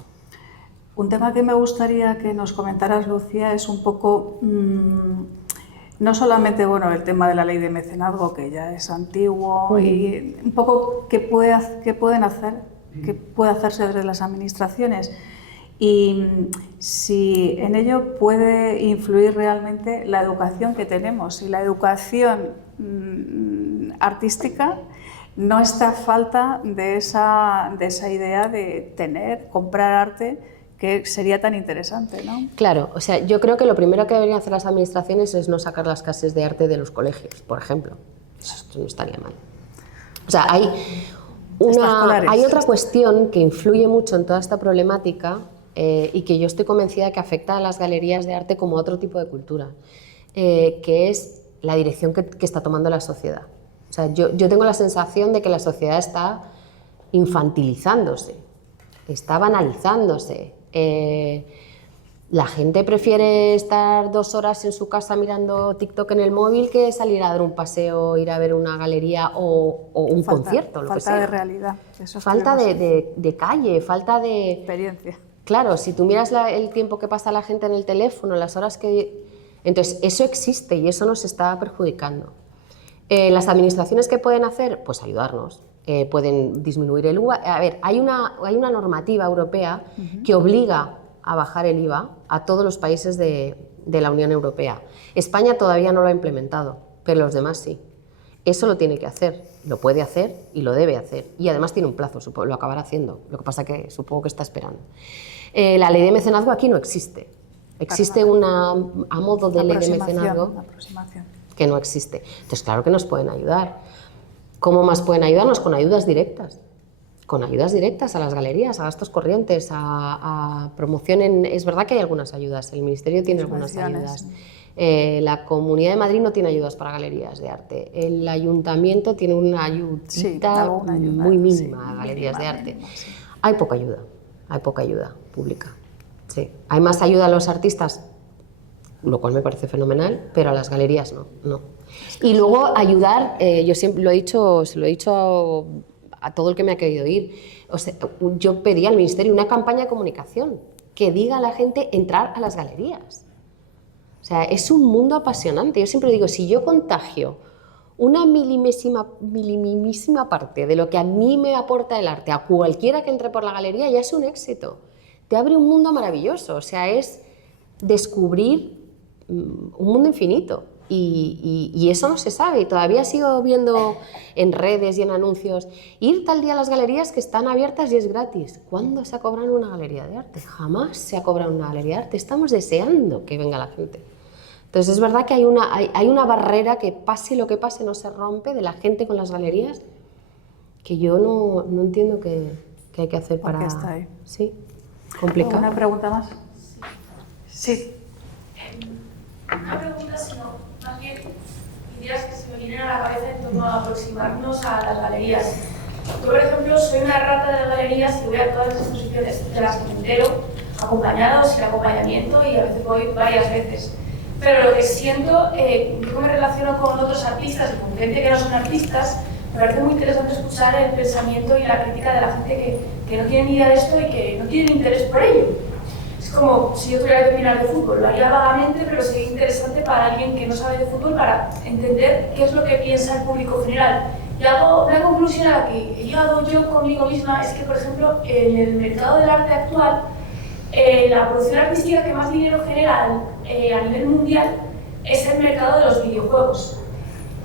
Un tema que me gustaría que nos comentaras, Lucía, es un poco, no solamente el tema de la ley de mecenazgo, que ya es antiguo, y un poco qué puede hacerse desde las administraciones, y si en ello puede influir realmente la educación que tenemos, si la educación artística no está a falta de esa idea de comprar arte, que sería tan interesante, ¿no? Claro, o sea, yo creo que lo primero que deberían hacer las administraciones es no sacar las clases de arte de los colegios, por ejemplo. Eso no estaría mal. O sea, hay otra cuestión que influye mucho en toda esta problemática y que yo estoy convencida que afecta a las galerías de arte como a otro tipo de cultura, que es la dirección que está tomando la sociedad. O sea, yo tengo la sensación de que la sociedad está infantilizándose, está banalizándose. La gente prefiere estar 2 horas en su casa mirando TikTok en el móvil que salir a dar un paseo, ir a ver una galería o un concierto, lo que sea. Falta de realidad. Falta de calle, falta de... experiencia. Claro, si tú miras el tiempo que pasa la gente en el teléfono, las horas que... Entonces, eso existe y eso nos está perjudicando. ¿Las administraciones qué pueden hacer? Pues ayudarnos. Pueden disminuir el IVA. A ver, hay una normativa europea que obliga a bajar el IVA a todos los países de la Unión Europea. España todavía no lo ha implementado, pero los demás sí. Eso lo tiene que hacer, lo puede hacer y lo debe hacer. Y además tiene un plazo, lo acabará haciendo. Lo que pasa es que supongo que está esperando. La ley de mecenazgo aquí no existe. Existe a modo de ley de mecenazgo que no existe. Entonces, claro que nos pueden ayudar. ¿Cómo más pueden ayudarnos? Con ayudas directas. Con ayudas directas a las galerías, a gastos corrientes, a promoción. Es verdad que hay algunas ayudas, el Ministerio tiene algunas ayudas. La Comunidad de Madrid no tiene ayudas para galerías de arte. El Ayuntamiento tiene una ayudita muy mínima a galerías de arte. Sí. Hay poca ayuda pública. Sí. Hay más ayuda a los artistas, lo cual me parece fenomenal, pero a las galerías no. Y luego ayudar, yo siempre se lo he dicho a todo el que me ha querido oír. O sea, yo pedí al Ministerio una campaña de comunicación que diga a la gente entrar a las galerías. O sea, es un mundo apasionante. Yo siempre digo, si yo contagio una milimísima parte de lo que a mí me aporta el arte a cualquiera que entre por la galería, ya es un éxito. Te abre un mundo maravilloso, o sea, es descubrir un mundo infinito. Y eso no se sabe, y todavía sigo viendo en redes y en anuncios, ir tal día a las galerías que están abiertas y es gratis. ¿Cuándo se ha cobrado una galería de arte? Jamás se ha cobrado una galería de arte, estamos deseando que venga la gente. Entonces es verdad que hay una barrera que pase lo que pase no se rompe de la gente con las galerías, que yo no entiendo qué hay que hacer para... Está ahí. Sí, complicado. ¿Una pregunta más? Sí. Una pregunta, sino más bien ideas que se me vienen a la cabeza en torno a aproximarnos a las galerías. Yo, por ejemplo, soy una rata de las galerías y voy a todas las exposiciones de las que me entero, acompañada o sin acompañamiento, y a veces voy varias veces. Pero lo que siento, yo me relaciono con otros artistas y con gente que no son artistas, me parece muy interesante escuchar el pensamiento y la crítica de la gente que no tiene ni idea de esto y que no tiene interés por ello. Es como si yo tuviera que opinar de fútbol, lo haría vagamente, pero sería interesante para alguien que no sabe de fútbol para entender qué es lo que piensa el público general. Y hago una conclusión a la que he llegado yo conmigo misma, es que, por ejemplo, en el mercado del arte actual, la producción artística que más dinero genera a nivel mundial es el mercado de los videojuegos.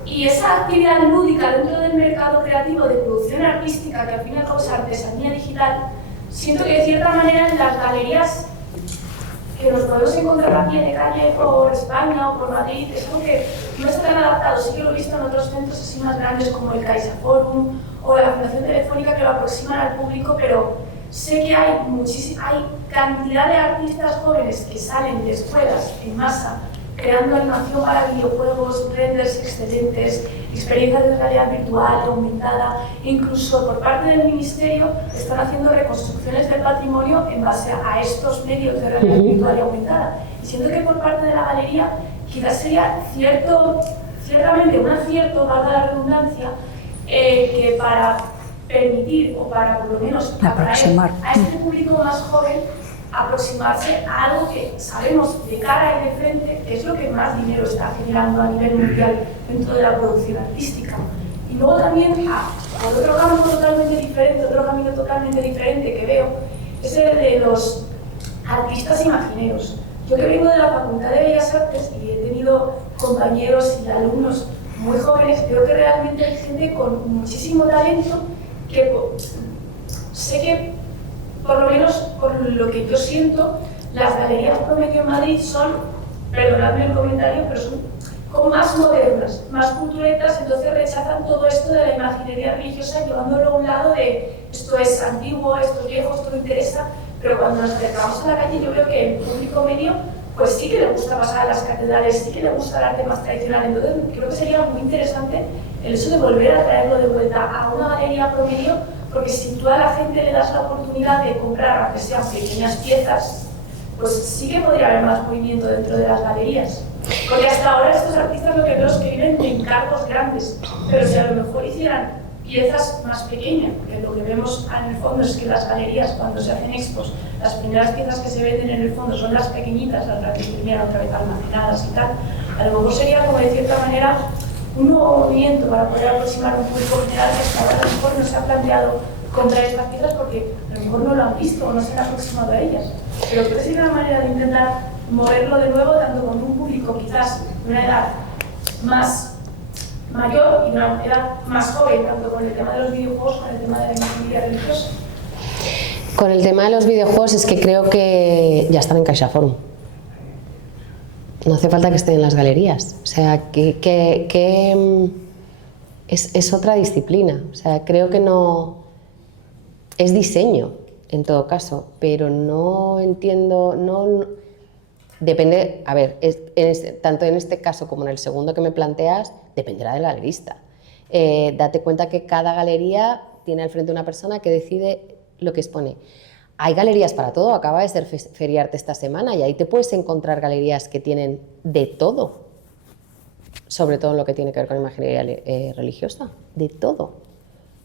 Y esa actividad lúdica dentro del mercado creativo de producción artística, que al fin y al cabo es artesanía digital, siento que de cierta manera en las galerías que nos podemos encontrar a pie de calle por España o por Madrid, es algo que no está tan adaptado. Sí que lo he visto en otros centros así más grandes como el CaixaForum o la Fundación Telefónica, que lo aproximan al público, pero sé que hay cantidad de artistas jóvenes que salen de escuelas en masa creando animación para videojuegos, renders excelentes, experiencias de realidad virtual, aumentada, incluso por parte del Ministerio están haciendo reconstrucciones del patrimonio en base a estos medios de realidad virtual y aumentada. Y siento que por parte de la galería quizás sería ciertamente un acierto, valga la redundancia, que para permitir o para por lo menos atraer a este público más joven, aproximarse a algo que sabemos de cara y de frente que es lo que más dinero está generando a nivel mundial dentro de la producción artística. Y luego también por otro campo totalmente diferente, otro camino totalmente diferente que veo, es el de los artistas imagineros. Yo que vengo de la Facultad de Bellas Artes y he tenido compañeros y alumnos muy jóvenes, veo que realmente hay gente con muchísimo talento que sé que, por lo menos por lo que yo siento, las galerías promedio en Madrid son, perdonadme el comentario, pero son como más modernas, más culturetas, entonces rechazan todo esto de la imaginería religiosa, llevándolo a un lado de esto es antiguo, esto es viejo, esto no interesa, pero cuando nos acercamos a la calle yo veo que el público medio pues sí que le gusta pasar a las catedrales, sí que le gusta el arte más tradicional, entonces creo que sería muy interesante el hecho de volver a traerlo de vuelta a una galería promedio, porque si tú a la gente le das la oportunidad de comprar, aunque sean pequeñas piezas, pues sí que podría haber más movimiento dentro de las galerías. Porque hasta ahora estos artistas lo que veo es que viven de encargos grandes, pero si a lo mejor hicieran piezas más pequeñas, porque lo que vemos en el fondo es que las galerías, cuando se hacen expos, las primeras piezas que se venden en el fondo son las pequeñitas, las que terminan otra vez almacenadas y tal. A lo mejor sería como de cierta manera un nuevo movimiento para poder aproximar a un público general que hasta ahora a lo mejor no se ha planteado comprar estas piezas porque a lo mejor no lo han visto o no se han aproximado a ellas. Pero creo que sería una manera de intentar moverlo de nuevo, tanto con un público quizás de una edad más mayor y una edad más joven, tanto con el tema de los videojuegos como con el tema de la imaginería religiosa. Con el tema de los videojuegos es que creo que ya están en CaixaForum. No hace falta que estén en las galerías. O sea, es otra disciplina. O sea, creo que no... Es diseño, en todo caso, pero no entiendo... Depende, a ver, tanto en este caso como en el segundo que me planteas, dependerá del galerista. Date cuenta que cada galería tiene al frente una persona que decide lo que expone. Hay galerías para todo, acaba de ser Feriarte esta semana y ahí te puedes encontrar galerías que tienen de todo, sobre todo en lo que tiene que ver con imaginería religiosa, de todo,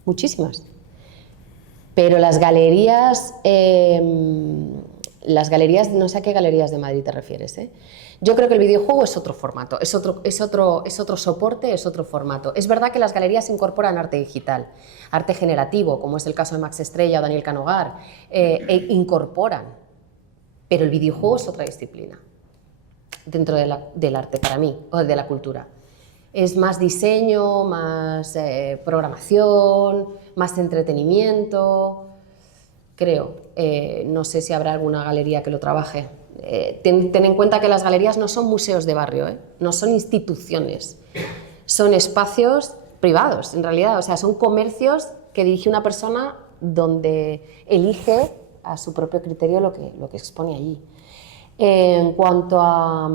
muchísimas. Pero las galerías las galerías, no sé a qué galerías de Madrid te refieres, ¿eh? Yo creo que el videojuego es otro formato, es otro soporte, es otro formato. Es verdad que las galerías incorporan arte digital, arte generativo, como es el caso de Max Estrella o Daniel Canogar, incorporan, pero el videojuego es otra disciplina dentro del arte para mí, o de la cultura. Es más diseño, más programación, más entretenimiento, creo. No sé si habrá alguna galería que lo trabaje. Ten en cuenta que las galerías no son museos de barrio, no son instituciones, son espacios privados, en realidad. O sea, son comercios que dirige una persona donde elige a su propio criterio lo que expone allí. En cuanto a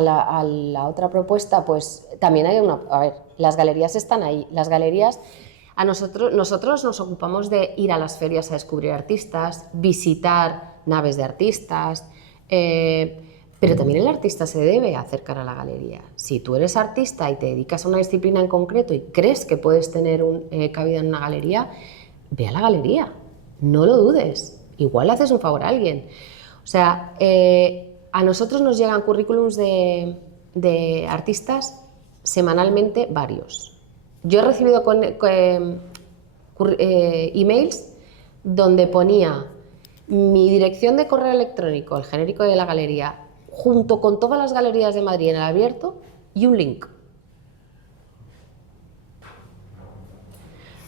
la otra propuesta, pues también hay una... A ver, las galerías están ahí. Las galerías... Nosotros nos ocupamos de ir a las ferias a descubrir artistas, visitar naves de artistas, pero también el artista se debe acercar a la galería. Si tú eres artista y te dedicas a una disciplina en concreto y crees que puedes tener cabida en una galería, ve a la galería, no lo dudes, igual le haces un favor a alguien. O sea, a nosotros nos llegan currículums de artistas semanalmente varios. Yo he recibido emails donde ponía mi dirección de correo electrónico, el genérico de la galería, junto con todas las galerías de Madrid en el abierto y un link.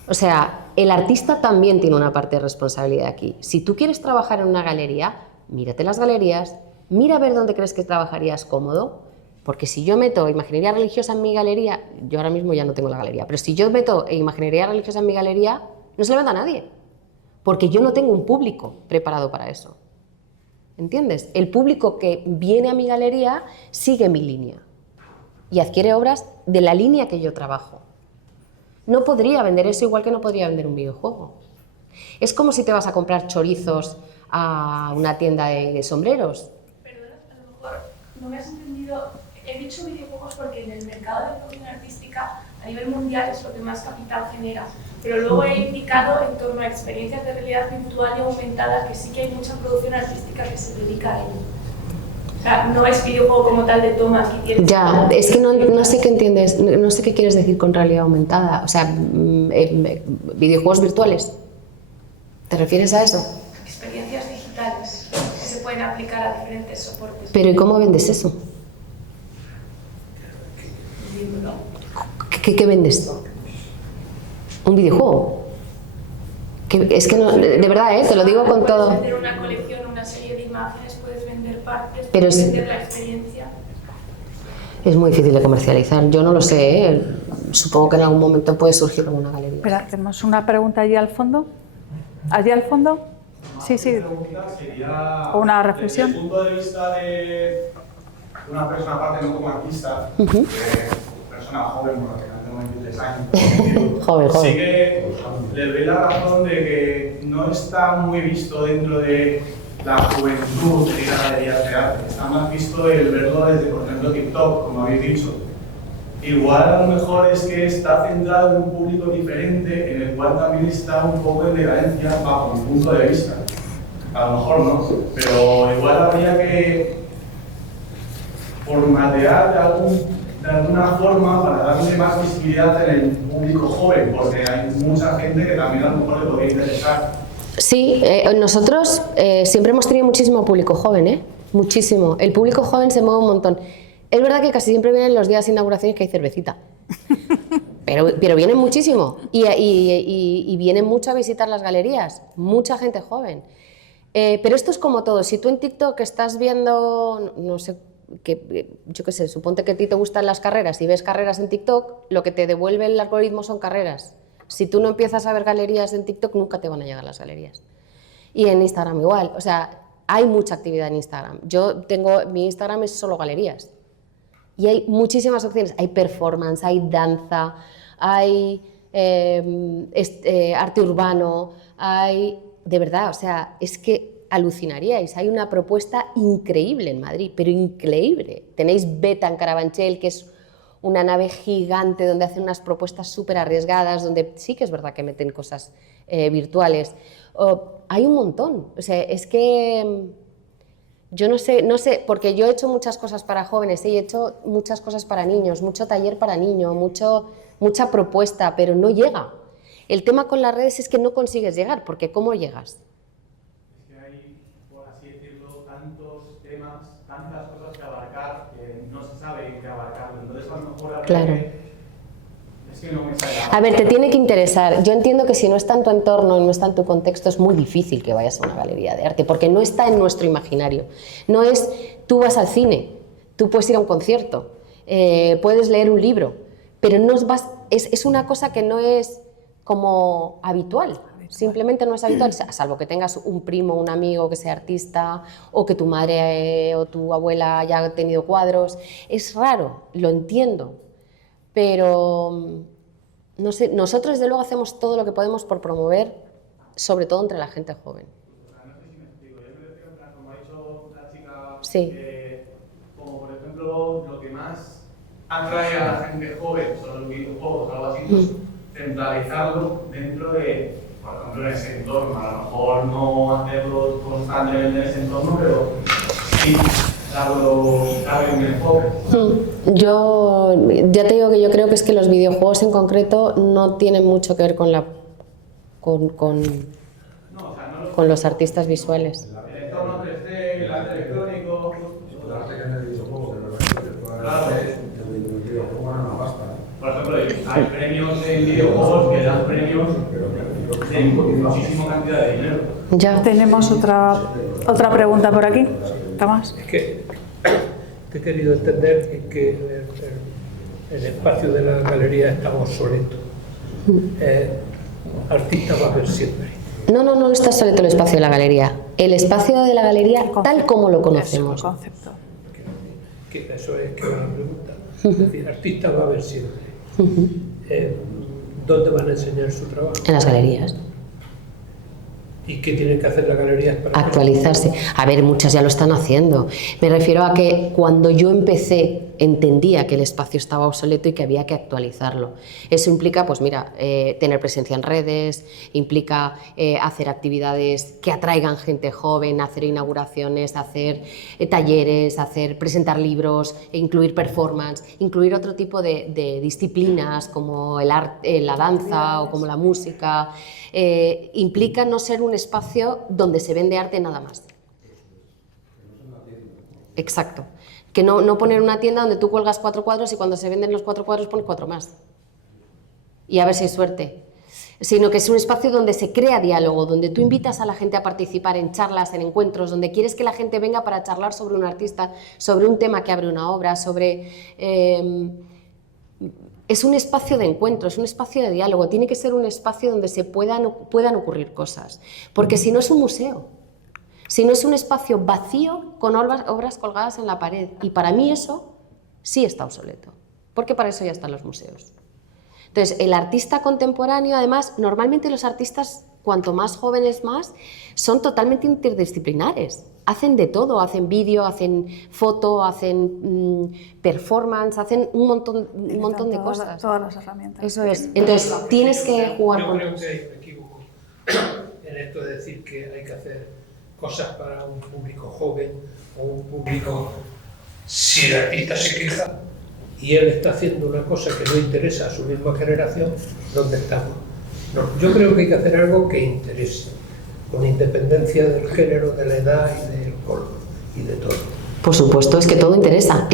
O sea, el artista también tiene una parte de responsabilidad aquí. Si tú quieres trabajar en una galería, mírate las galerías, mira a ver dónde crees que trabajarías cómodo. Porque si yo meto imaginería religiosa en mi galería, yo ahora mismo ya no tengo la galería, pero si yo meto imaginería religiosa en mi galería, no se levanta nadie, porque yo no tengo un público preparado para eso. ¿Entiendes? El público que viene a mi galería sigue mi línea y adquiere obras de la línea que yo trabajo. No podría vender eso igual que no podría vender un videojuego. Es como si te vas a comprar chorizos a una tienda de sombreros. Perdona, a lo mejor no me has entendido. He dicho videojuegos porque en el mercado de producción artística a nivel mundial es lo que más capital genera, pero luego he indicado en torno a experiencias de realidad virtual y aumentada que sí que hay mucha producción artística que se dedica a ello. O sea, no es videojuego como tal de tomas que tienes... Ya, es que no sé qué entiendes, no sé qué quieres decir con realidad aumentada. O sea, videojuegos virtuales. ¿Te refieres a eso? Experiencias digitales que se pueden aplicar a diferentes soportes. Pero ¿y cómo vendes eso? ¿Qué vendes? ¿Un videojuego? Es que no, de verdad, te lo digo con todo. Puedes vender una colección, una serie de imágenes, puedes vender partes, Pero puedes vender la experiencia. Es muy difícil de comercializar, yo no lo sé, supongo que en algún momento puede surgir alguna galería. Espera, tenemos una pregunta allí al fondo. ¿Allí al fondo? Sí, sí. La pregunta sería, ¿O una reflexión? desde el punto de vista de una persona, aparte no como artista, persona joven, porque no tengo 23 años, Joven. sí que le doy la razón de que no está muy visto dentro de la juventud de las galerías de arte. Está más visto el verlo desde, por ejemplo, TikTok, como habéis dicho. Igual a lo mejor es que está centrado en un público diferente, en el cual también está un poco en decadencia bajo mi punto de vista. A lo mejor no, pero igual habría que formatear de alguna forma para darle más visibilidad en el público joven, porque hay mucha gente que también a lo mejor le podría interesar. Sí, nosotros siempre hemos tenido muchísimo público joven, muchísimo. El público joven se mueve un montón. Es verdad que casi siempre vienen los días de inauguraciones que hay cervecita, pero vienen muchísimo y vienen mucho a visitar las galerías, mucha gente joven. Pero esto es como todo, si tú en TikTok estás viendo, no sé, yo qué sé, suponte que a ti te gustan las carreras y ves carreras en TikTok, lo que te devuelve el algoritmo son carreras. Si tú no empiezas a ver galerías en TikTok, nunca te van a llegar las galerías. Y en Instagram igual, o sea, hay mucha actividad en Instagram. Mi Instagram es solo galerías. Y hay muchísimas opciones, hay performance, hay danza, hay arte urbano, hay... De verdad, o sea, es que alucinaríais, hay una propuesta increíble en Madrid, pero increíble. Tenéis Beta en Carabanchel, que es una nave gigante donde hacen unas propuestas súper arriesgadas, donde sí que es verdad que meten cosas virtuales. Hay un montón, o sea, es que Yo no sé, porque yo he hecho muchas cosas para jóvenes, he hecho muchas cosas para niños, mucho taller para niños, mucha propuesta, pero no llega. El tema con las redes es que no consigues llegar, porque ¿cómo llegas? Es que hay, por así decirlo, tantos temas, tantas cosas que abarcar, que no se sabe qué abarcar. Entonces, a lo mejor Claro. Es que no me sale. A ver, te tiene que interesar. Yo entiendo que si no está en tu entorno y no está en tu contexto, es muy difícil que vayas a una galería de arte, porque no está en nuestro imaginario. No es, tú vas al cine, tú puedes ir a un concierto, puedes leer un libro, pero no es una cosa que no es como habitual. Simplemente no es habitual, salvo que tengas un primo, un amigo que sea artista, o que tu madre o tu abuela haya tenido cuadros. Es raro, lo entiendo, pero no sé, nosotros desde luego hacemos todo lo que podemos por promover, sobre todo entre la gente joven. No sé si me explico, yo me refiero, como ha dicho la chica, Sí. como por ejemplo lo que más atrae a la gente joven son los videojuegos o algo así, pues centralizarlo dentro de, por ejemplo, en ese entorno. A lo mejor no hacerlo constantemente en ese entorno, pero sí darle un enfoque. Yo ya te digo que yo creo que es que los videojuegos en concreto no tienen mucho que ver con con los artistas visuales. El entorno 3D, el arte electrónico. Claro. Por ejemplo, hay premios en videojuegos que dan premios de muchísima cantidad de dinero. Ya. Tenemos otra pregunta por aquí. Tomás. Es que he querido entender que el espacio de la galería está obsoleto. Artista va a haber siempre. No está obsoleto el espacio de la galería. El espacio de la galería tal como lo conocemos. El concepto. Que eso es que va la pregunta. Es decir, artista va a haber siempre. ¿Dónde van a enseñar su trabajo? En las galerías. ¿Y qué tienen que hacer las galerías para Actualizarse. A ver, muchas ya lo están haciendo. Me refiero a que cuando yo empecé entendía que el espacio estaba obsoleto y que había que actualizarlo. Eso implica, pues mira, tener presencia en redes, implica hacer actividades que atraigan gente joven, hacer inauguraciones, hacer talleres, presentar libros, incluir performance, incluir otro tipo de disciplinas como el arte, la danza o como la música. Implica no ser un espacio donde se vende arte nada más. Exacto. Que no poner una tienda donde tú cuelgas 4 cuadros y cuando se venden los 4 cuadros pones 4 más. Y a ver si hay suerte. Sino que es un espacio donde se crea diálogo, donde tú invitas a la gente a participar en charlas, en encuentros, donde quieres que la gente venga para charlar sobre un artista, sobre un tema que abre una obra, sobre... Es un espacio de encuentro, es un espacio de diálogo, tiene que ser un espacio donde se puedan ocurrir cosas, porque si no es un museo, si no es un espacio vacío con obras colgadas en la pared, y para mí eso sí está obsoleto, porque para eso ya están los museos. Entonces, el artista contemporáneo, además, normalmente los artistas, cuanto más jóvenes más, son totalmente interdisciplinares. Hacen de todo, hacen vídeo, hacen foto, hacen performance, hacen un montón de cosas. Todas las herramientas. Eso es. Entonces, tienes que jugar con... Yo creo que hay un equívoco en esto de decir que hay que hacer cosas para un público joven o un público... Si el artista se queja y él está haciendo una cosa que no interesa a su misma generación, ¿dónde estamos? No, yo creo que hay que hacer algo que interese, con independencia del género, de la edad y del color y de todo. Por supuesto, es que todo interesa,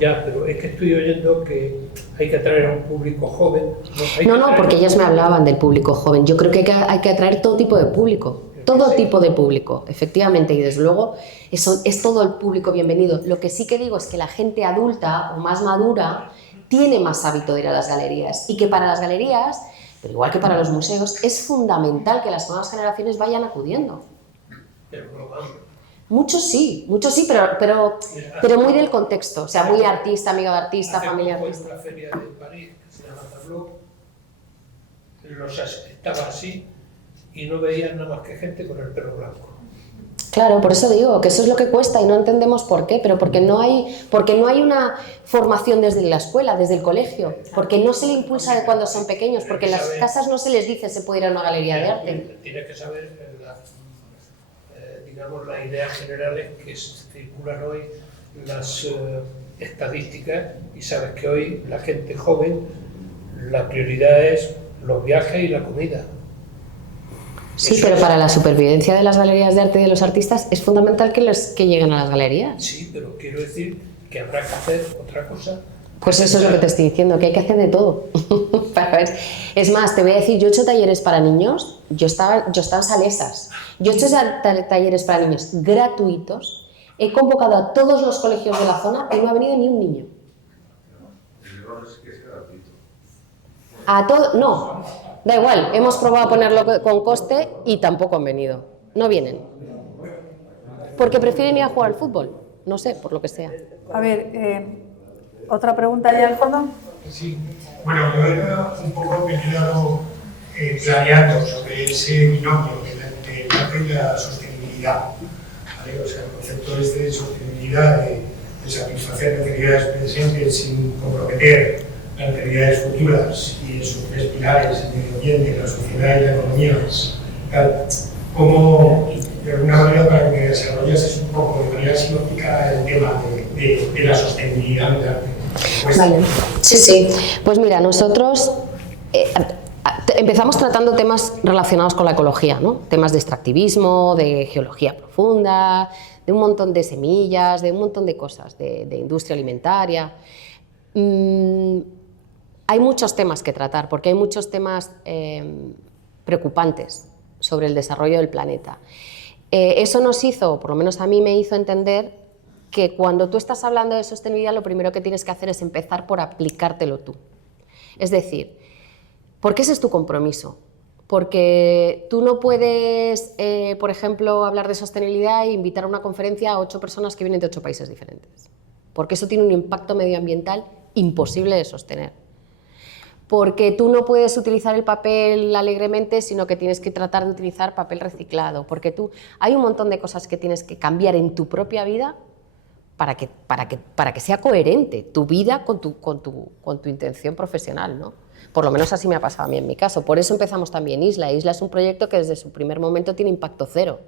Ya, pero es que estoy oyendo que hay que atraer a un público joven. No, porque ellos me hablaban del público joven. Yo creo que hay que atraer todo tipo de público. Todo tipo de público, efectivamente, y desde luego eso es todo el público bienvenido. Lo que sí que digo es que la gente adulta o más madura tiene más hábito de ir a las galerías y que para las galerías, pero igual que para los museos, es fundamental que las nuevas generaciones vayan acudiendo. Muchos sí, pero muy del contexto, o sea, muy artista, amigo de artista, familia de artista. Hace poco en una feria de París, que se llama Tableau, estaba así y no veían nada más que gente con el pelo blanco. Claro, por eso digo que eso es lo que cuesta y no entendemos por qué, pero porque no hay una formación desde la escuela, desde el colegio, porque no se le impulsa de cuando son pequeños, porque en las casas no se les dice se puede ir a una galería de arte. Tienes que saber digamos, las ideas generales que circulan hoy, las estadísticas, y sabes que hoy la gente joven, la prioridad es los viajes y la comida. Sí, pero para la supervivencia de las galerías de arte y de los artistas es fundamental que lleguen a las galerías. Sí, pero quiero decir que habrá que hacer otra cosa. Pues eso es lo que te estoy diciendo, que hay que hacer de todo. Para ver. Es más, te voy a decir, yo he hecho talleres para niños, yo estaba en Salesas, yo he hecho talleres para niños gratuitos, he convocado a todos los colegios de la zona y no ha venido ni un niño. El error es que sea gratuito. A todo, no, da igual, hemos probado a ponerlo con coste y tampoco han venido, no vienen. Porque prefieren ir a jugar al fútbol, no sé, por lo que sea. A ver, ¿otra pregunta allá al fondo? Sí, bueno, yo era un poco me he quedado planeando sobre ese binomio del arte y la sostenibilidad. ¿Vale? O sea, el concepto de sostenibilidad, de satisfacer necesidades presentes sin comprometer las necesidades futuras y esos tres pilares, el medio ambiente, la sociedad y la economía. Como, de alguna manera, para que desarrolles un poco de manera sinóptica el tema de la sostenibilidad del arte. Pues, Vale, sí. Pues mira, nosotros empezamos tratando temas relacionados con la ecología, ¿no? Temas de extractivismo, de geología profunda, de un montón de semillas, de un montón de cosas, de industria alimentaria. Hay muchos temas que tratar, porque hay muchos temas preocupantes sobre el desarrollo del planeta. Eso nos hizo, por lo menos a mí me hizo entender que cuando tú estás hablando de sostenibilidad, lo primero que tienes que hacer es empezar por aplicártelo tú. Es decir, ¿por qué ese es tu compromiso? Porque tú no puedes, por ejemplo, hablar de sostenibilidad e invitar a una conferencia a 8 personas que vienen de 8 países diferentes. Porque eso tiene un impacto medioambiental imposible de sostener. Porque tú no puedes utilizar el papel alegremente, sino que tienes que tratar de utilizar papel reciclado. Porque hay un montón de cosas que tienes que cambiar en tu propia vida para que sea coherente tu vida con tu intención profesional, ¿no? Por lo menos así me ha pasado a mí en mi caso. Por eso empezamos también Isla. Isla es un proyecto que desde su primer momento tiene impacto cero.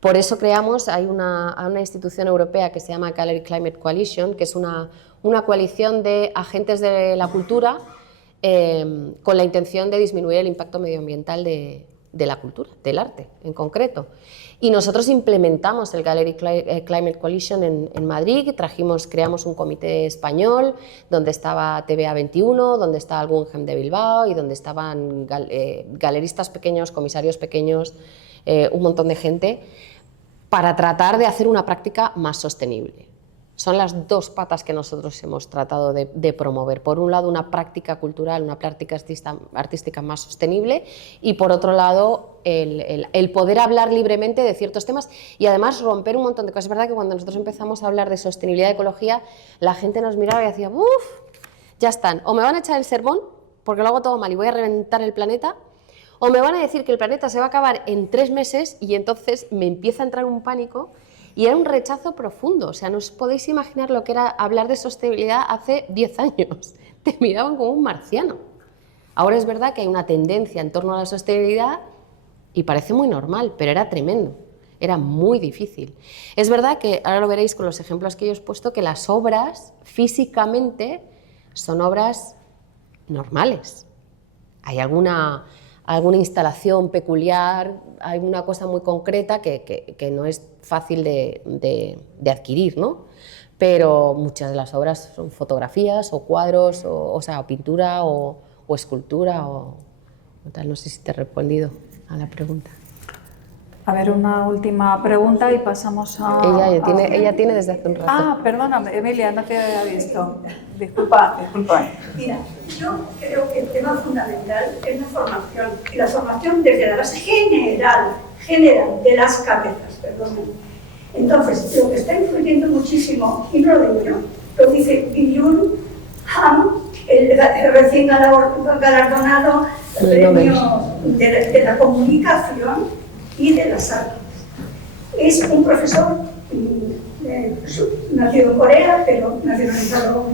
Por eso creamos, hay una institución europea que se llama Gallery Climate Coalition, que es una coalición de agentes de la cultura con la intención de disminuir el impacto medioambiental de la cultura, del arte en concreto. Y nosotros implementamos el Gallery Climate Coalition en Madrid, creamos un comité español donde estaba TVA 21, donde estaba el Guggenheim de Bilbao y donde estaban galeristas pequeños, comisarios pequeños, un montón de gente, para tratar de hacer una práctica más sostenible. Son las dos patas que nosotros hemos tratado de promover. Por un lado, una práctica cultural, una práctica artística más sostenible, y por otro lado, el poder hablar libremente de ciertos temas y además romper un montón de cosas. Es verdad que cuando nosotros empezamos a hablar de sostenibilidad y ecología, la gente nos miraba y decía, uff, ya están, o me van a echar el sermón, porque lo hago todo mal y voy a reventar el planeta, o me van a decir que el planeta se va a acabar en 3 meses y entonces me empieza a entrar un pánico. Y era un rechazo profundo, o sea, no os podéis imaginar lo que era hablar de sostenibilidad hace 10 años. Te miraban como un marciano. Ahora es verdad que hay una tendencia en torno a la sostenibilidad y parece muy normal, pero era tremendo, era muy difícil. Es verdad que, ahora lo veréis con los ejemplos que yo os he puesto, que las obras físicamente son obras normales. Hay alguna instalación peculiar, hay una cosa muy concreta que no es fácil de adquirir, ¿no? Pero muchas de las obras son fotografías o cuadros, o sea, pintura o escultura o tal. No sé si te he respondido a la pregunta. A ver, una última pregunta y pasamos a... Ella tiene desde hace un rato. Ah, perdóname, Emilia, no te había visto. Disculpa. Mira, yo creo que el tema fundamental es la formación, y la formación desde la base general de las cabezas, perdón. Entonces, lo que está influyendo muchísimo, y no lo digo yo, lo dice Byung Han, el recién galardonado premio de la comunicación y de las artes. Es un profesor nacido en Corea, pero nacionalizado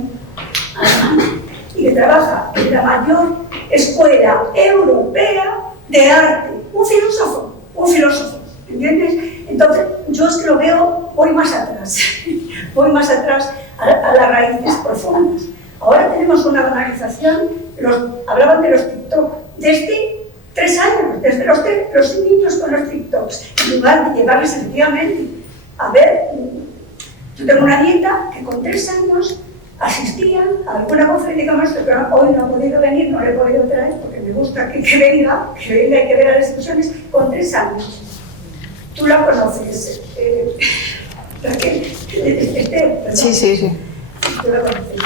y que trabaja en la mayor escuela europea de arte. Un filósofo, ¿entiendes? Entonces, yo es que lo veo, voy más atrás, voy más atrás a las raíces profundas. Ahora tenemos una banalización, hablaban de los TikTok, desde 3 años, desde los niños con los TikToks, en lugar de llevarles efectivamente a ver. Yo tengo una nieta que con 3 años asistía a alguna conferencia como esta, pero hoy no ha podido venir, no le he podido traer porque me gusta que venga y que vea las discusiones, con 3 años. Tú la conoces, Raquel, Sí. Tú la conoces.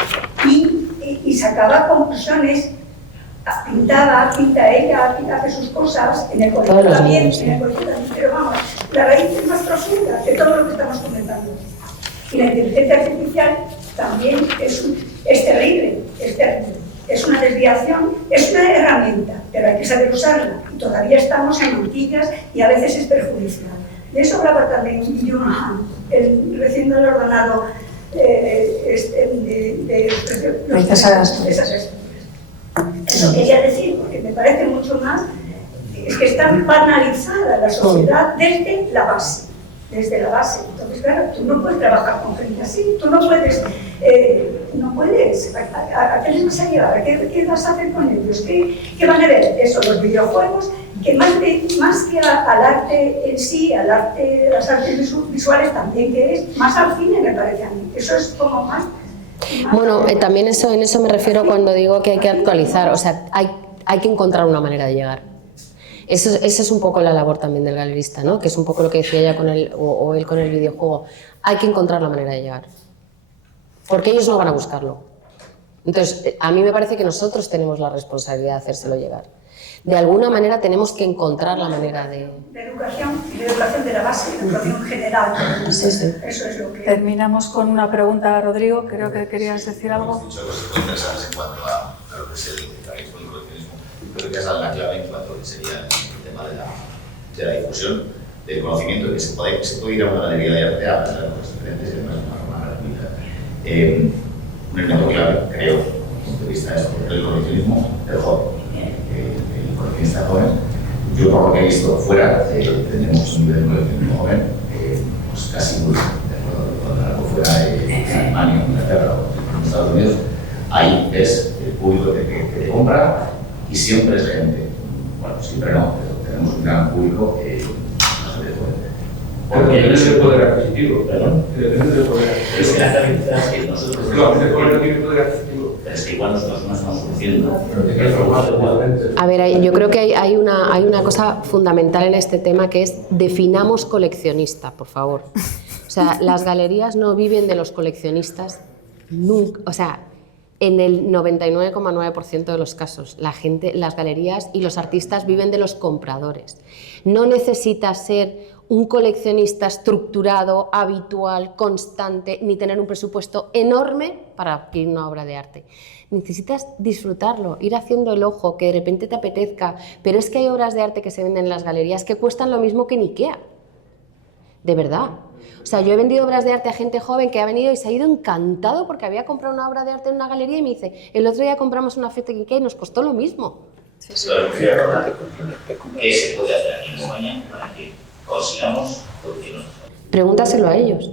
Y sacaba conclusiones, pinta ella, hace sus cosas, en el colegio también, pero vamos, la raíz es más profunda de todo lo que estamos comentando. Y la inteligencia artificial también es terrible, es una desviación, es una herramienta, pero hay que saber usarla. Y todavía estamos en mantillas y a veces es perjudicial. De eso hablaba también Johan, el recién galardonado Eso quería decir, porque me parece mucho más, es que está banalizada la sociedad desde la base. Entonces, claro, tú no puedes trabajar con gente así, tú no puedes, ¿a qué les vas a llevar? ¿Qué vas a hacer con ellos? ¿Qué van a ver? Eso, los videojuegos, que más que al arte en sí, las artes visuales también, que es más al cine, me parece a mí. Eso es como más. Bueno, también en eso me refiero cuando digo que hay que actualizar, o sea, hay que encontrar una manera de llegar. Esa es un poco la labor también del galerista, ¿no? Que es un poco lo que decía ella o él con el videojuego. Hay que encontrar la manera de llegar, porque ellos no van a buscarlo. Entonces, a mí me parece que nosotros tenemos la responsabilidad de hacérselo llegar. De alguna manera tenemos que encontrar la manera de... La educación de la base, la educación general. Sí. Eso es lo que... Terminamos con una pregunta a Rodrigo, creo que querías decir algo. Hemos dicho cosas muy interesantes en cuanto a lo que es el integralismo y el coleccionismo. Creo que esa es la clave en cuanto a lo que sería el tema de la difusión, del conocimiento, que se puede ir a una galería de arte a aprender cosas diferentes y además de una forma gratuita. Un elemento clave, creo, desde el punto de vista del coleccionismo, el joven. El coleccionista joven, yo por lo que he visto fuera, tenemos un nivel de coleccionismo joven pues casi nulo, de acuerdo, cuando algo fuera en Alemania, Inglaterra o en Estados Unidos, ahí es el público que te compra y siempre es gente, bueno, siempre no, pero tenemos un gran público bastante fuerte. Porque depende del poder adquisitivo. ¿Perdón? Depende del poder adquisitivo. Es que la realidad es que nosotros... No, el poder no tiene poder adquisitivo. Pero es que igual nosotros no estamos ofreciendo... A ver, yo creo que hay una cosa fundamental en este tema, que es definamos coleccionista, por favor. O sea, las galerías no viven de los coleccionistas nunca, o sea, en el 99,9% de los casos, las galerías y los artistas viven de los compradores. No necesitas ser un coleccionista estructurado, habitual, constante, ni tener un presupuesto enorme para adquirir una obra de arte. Necesitas disfrutarlo, ir haciendo el ojo, que de repente te apetezca, pero es que hay obras de arte que se venden en las galerías que cuestan lo mismo que en IKEA. De verdad. O sea, yo he vendido obras de arte a gente joven que ha venido y se ha ido encantado porque había comprado una obra de arte en una galería y me dice, el otro día compramos una feta de IKEA y nos costó lo mismo. ¿Qué se puede hacer aquí en España para que consigamos lo que nos... Pregúntaselo a ellos.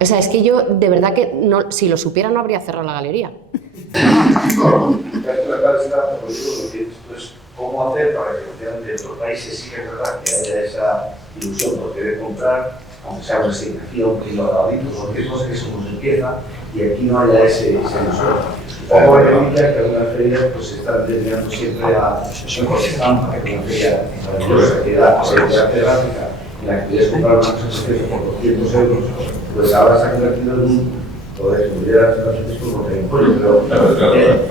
O sea, es que yo, de verdad que no, si lo supiera no habría cerrado la galería. ¿Cómo hacer para que efectivamente en otros países sí que es verdad que haya esa ilusión por querer comprar, aunque sea una resignación, un poquito grabaditos, cualquier cosa que se nos empieza, y aquí no haya esa ilusión? ¿Cómo evitar que algunas ferias pues, se están desviando siempre a mejor estampa, que una feria maravillosa, que da de arte gráfica, en la que quieres comprar una cosa por 200 euros, pues ahora se ha convertido en un... Joder, si hubiera relaciones con los empolios, pero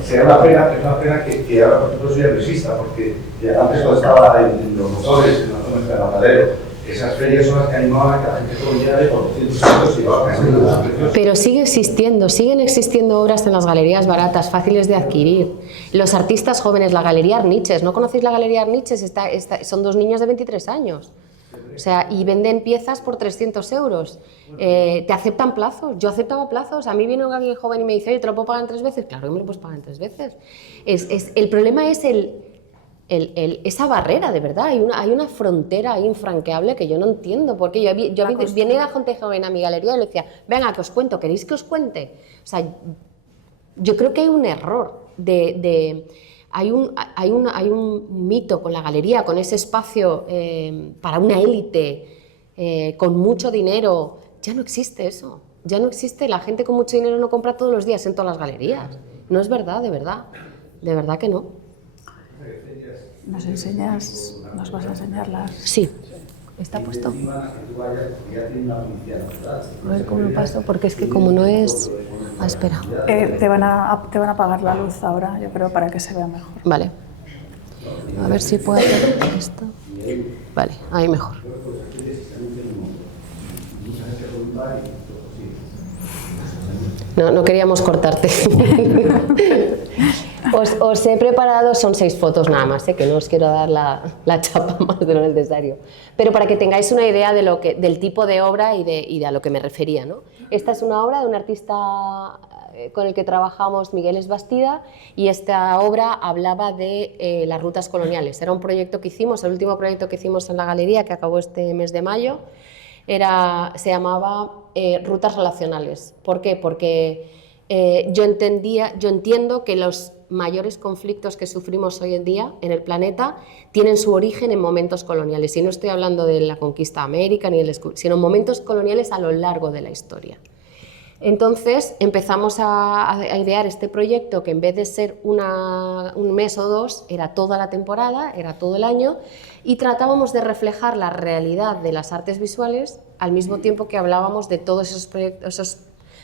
sería una pena que ahora, por ejemplo, eso ya no exista, porque antes cuando estaba en los motores, en la zona de Matadero, esas ferias son las que animaban a que la gente tuviera de por 200 euros y iba a casa de los precios. Pero siguen existiendo obras en las galerías baratas, fáciles de adquirir. Los artistas jóvenes, la Galería Arniches, ¿no conocéis la Galería Arniches? Son 2 niños de 23 años. O sea, y venden piezas por 300 euros. Te aceptan plazos. Yo aceptaba plazos. A mí viene alguien joven y me dice, oye, ¿te lo puedo pagar en 3 veces? Claro que me lo puedes pagar en 3 veces. El problema es esa barrera, de verdad, hay una frontera ahí infranqueable que yo no entiendo, porque venía gente joven a mi galería y le decía, venga, que os cuento, ¿queréis que os cuente? O sea, yo creo que hay un error hay un mito con la galería, con ese espacio para una élite, con mucho dinero. Ya no existe eso, ya no existe. La gente con mucho dinero no compra todos los días en todas las galerías. No es verdad, de verdad que no. ¿Nos enseñas, nos vas a enseñarlas? Sí, está puesto. A ver cómo lo paso, porque es que como no es... Ah, espera. Te van a apagar la luz ahora, yo creo, para que se vea mejor. Vale. A ver si puedo hacer esto. Vale, ahí mejor. No queríamos cortarte. Os he preparado, son 6 fotos nada más, que no os quiero dar la chapa más de lo necesario. Pero para que tengáis una idea del tipo de obra y de a lo que me refería, ¿no? Esta es una obra de un artista con el que trabajamos, Miguel Esbastida, y esta obra hablaba de las rutas coloniales. Era un proyecto que hicimos, el último proyecto que hicimos en la galería, que acabó este mes de mayo, se llamaba Rutas Relacionales. ¿Por qué? Porque yo entiendo que los mayores conflictos que sufrimos hoy en día en el planeta tienen su origen en momentos coloniales. Y no estoy hablando de la conquista de América, sino momentos coloniales a lo largo de la historia. Entonces empezamos a idear este proyecto que en vez de ser un mes o 2, era toda la temporada, era todo el año, y tratábamos de reflejar la realidad de las artes visuales al mismo tiempo que hablábamos de todos esas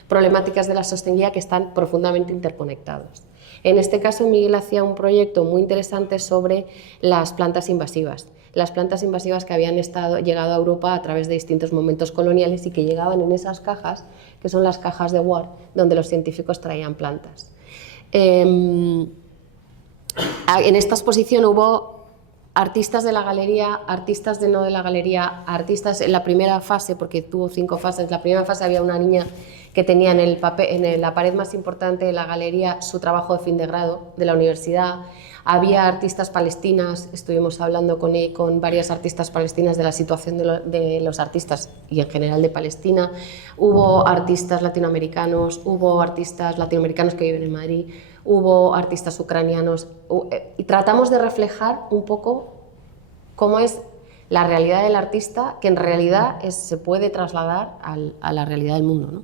problemáticas de la sostenibilidad que están profundamente interconectados. En este caso, Miguel hacía un proyecto muy interesante sobre las plantas invasivas. Las plantas invasivas que habían llegado a Europa a través de distintos momentos coloniales y que llegaban en esas cajas, que son las cajas de Ward, donde los científicos traían plantas. En esta exposición hubo artistas de la galería, artistas no de la galería, artistas en la primera fase, porque tuvo 5 fases. En la primera fase había una niña que tenía en la pared más importante de la galería su trabajo de fin de grado de la universidad. Había artistas palestinas, estuvimos hablando con varias artistas palestinas de la situación de los artistas y en general de Palestina. Hubo artistas latinoamericanos que viven en Madrid, hubo artistas ucranianos, y tratamos de reflejar un poco cómo es la realidad del artista, que en realidad se puede trasladar a la realidad del mundo, ¿no?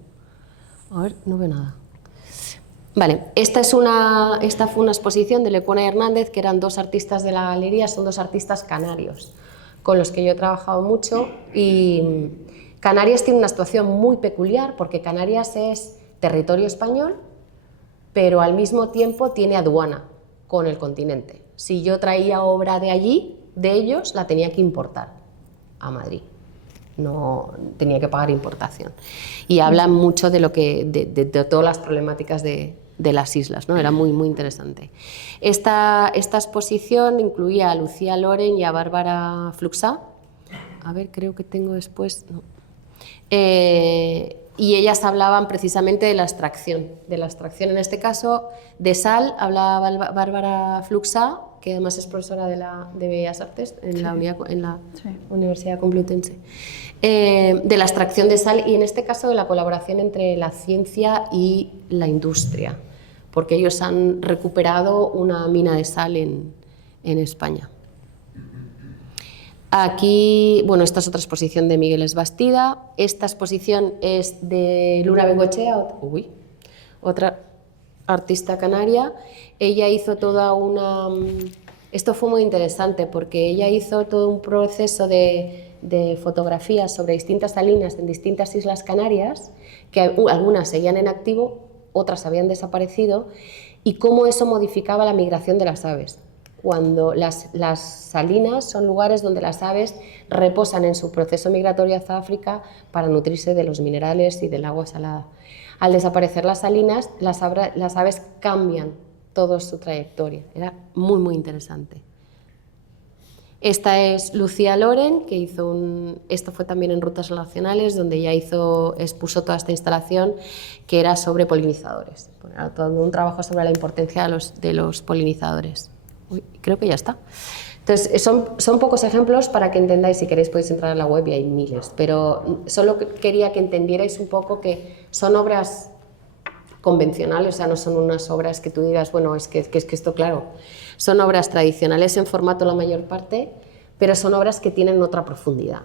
A ver, no veo nada. Vale, esta fue una exposición de Lecuona y Hernández, que eran 2 artistas de la galería, son 2 artistas canarios, con los que yo he trabajado mucho, y Canarias tiene una situación muy peculiar, porque Canarias es territorio español, pero al mismo tiempo tiene aduana con el continente. Si yo traía obra de allí, de ellos, la tenía que importar a Madrid. No tenía que pagar importación. Y hablan mucho de de todas las problemáticas de las islas, ¿no? Era muy, muy interesante. Esta exposición incluía a Lucía Loren y a Bárbara Fluxá. A ver, creo que tengo después... No. Y ellas hablaban precisamente de la extracción. En este caso, de sal hablaba Bárbara Fluxá, que además es profesora de Bellas Artes en la Universidad Complutense, de la extracción de sal y en este caso de la colaboración entre la ciencia y la industria, porque ellos han recuperado una mina de sal en España. Aquí, bueno, esta es otra exposición de Miguel Esbastida. Esta exposición es de Luna Bengoechea, otra artista canaria. Ella hizo toda una... Esto fue muy interesante porque ella hizo todo un proceso de fotografías sobre distintas salinas en distintas islas canarias, que algunas seguían en activo, otras habían desaparecido, y cómo eso modificaba la migración de las aves. Cuando las salinas son lugares donde las aves reposan en su proceso migratorio hacia África para nutrirse de los minerales y del agua salada. Al desaparecer las salinas, las aves cambian toda su trayectoria. Era muy, muy interesante. Esta es Lucía Loren, que esto fue también en Rutas Relacionales, donde ella expuso toda esta instalación que era sobre polinizadores. Era todo un trabajo sobre la importancia de los polinizadores. Uy, creo que ya está. Entonces, son pocos ejemplos para que entendáis, si queréis podéis entrar a la web y hay miles, pero solo quería que entendierais un poco que son obras convencionales, o sea, no son unas obras que tú digas, bueno, es que esto, claro, son obras tradicionales en formato la mayor parte, pero son obras que tienen otra profundidad.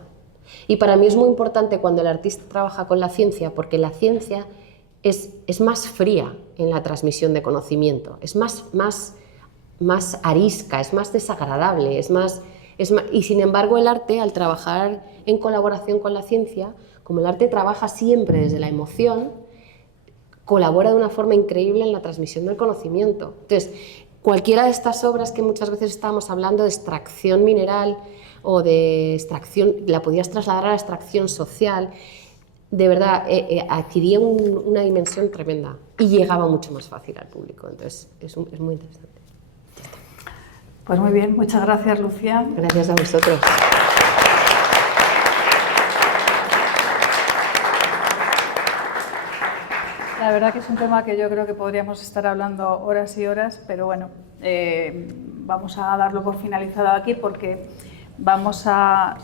Y para mí es muy importante cuando el artista trabaja con la ciencia, porque la ciencia es más fría en la transmisión de conocimiento, es más arisca, es más desagradable, y sin embargo el arte, al trabajar en colaboración con la ciencia, como el arte trabaja siempre desde la emoción, colabora de una forma increíble en la transmisión del conocimiento. Entonces, cualquiera de estas obras que muchas veces estábamos hablando de extracción mineral o de extracción, la podías trasladar a la extracción social, de verdad adquiría una dimensión tremenda y llegaba mucho más fácil al público, entonces es muy interesante. Pues muy bien, muchas gracias, Lucía. Gracias a vosotros. La verdad que es un tema que yo creo que podríamos estar hablando horas y horas, pero bueno, vamos a darlo por finalizado aquí porque vamos a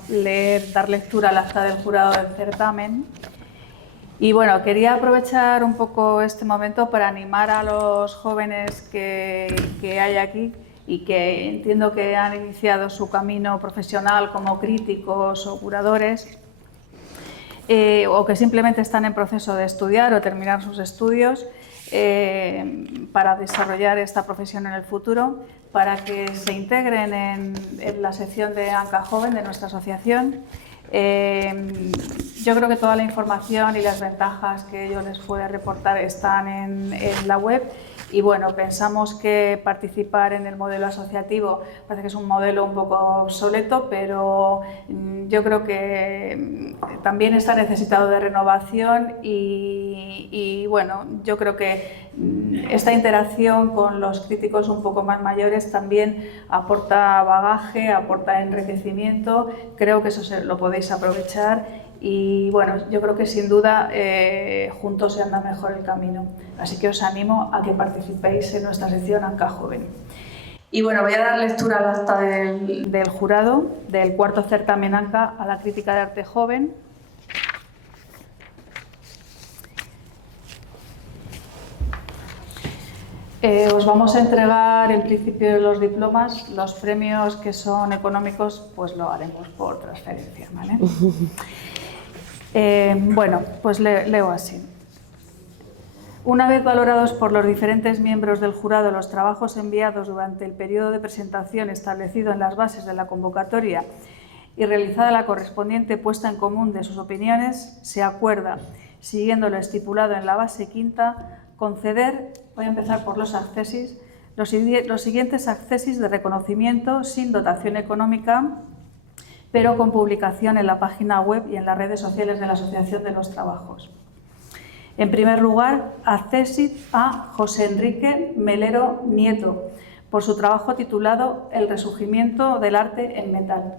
dar lectura al acta del jurado del certamen. Y bueno, quería aprovechar un poco este momento para animar a los jóvenes que hay aquí y que entiendo que han iniciado su camino profesional como críticos o curadores, o que simplemente están en proceso de estudiar o terminar sus estudios para desarrollar esta profesión en el futuro, para que se integren en la sección de ANCA Joven de nuestra asociación. Yo creo que toda la información y las ventajas que yo les pueda reportar están en la web. Y bueno, pensamos que participar en el modelo asociativo parece que es un modelo un poco obsoleto, pero yo creo que también está necesitado de renovación y bueno, yo creo que esta interacción con los críticos un poco más mayores también aporta bagaje, aporta enriquecimiento, creo que eso lo podéis aprovechar. Y bueno, yo creo que sin duda juntos se anda mejor el camino. Así que os animo a que participéis en nuestra sección ANCA Joven. Y bueno, voy a dar lectura al acta del jurado del cuarto certamen ANCA a la crítica de arte joven. Os vamos a entregar en principio de los diplomas. Los premios que son económicos pues lo haremos por transferencia, ¿vale? Bueno, pues leo así. Una vez valorados por los diferentes miembros del jurado los trabajos enviados durante el periodo de presentación establecido en las bases de la convocatoria y realizada la correspondiente puesta en común de sus opiniones, se acuerda, siguiendo lo estipulado en la base quinta, conceder, voy a empezar por los accesis, los siguientes accesis de reconocimiento sin dotación económica, pero con publicación en la página web y en las redes sociales de la Asociación de los Trabajos. En primer lugar, accesit a José Enrique Melero Nieto, por su trabajo titulado El resurgimiento del arte en metal.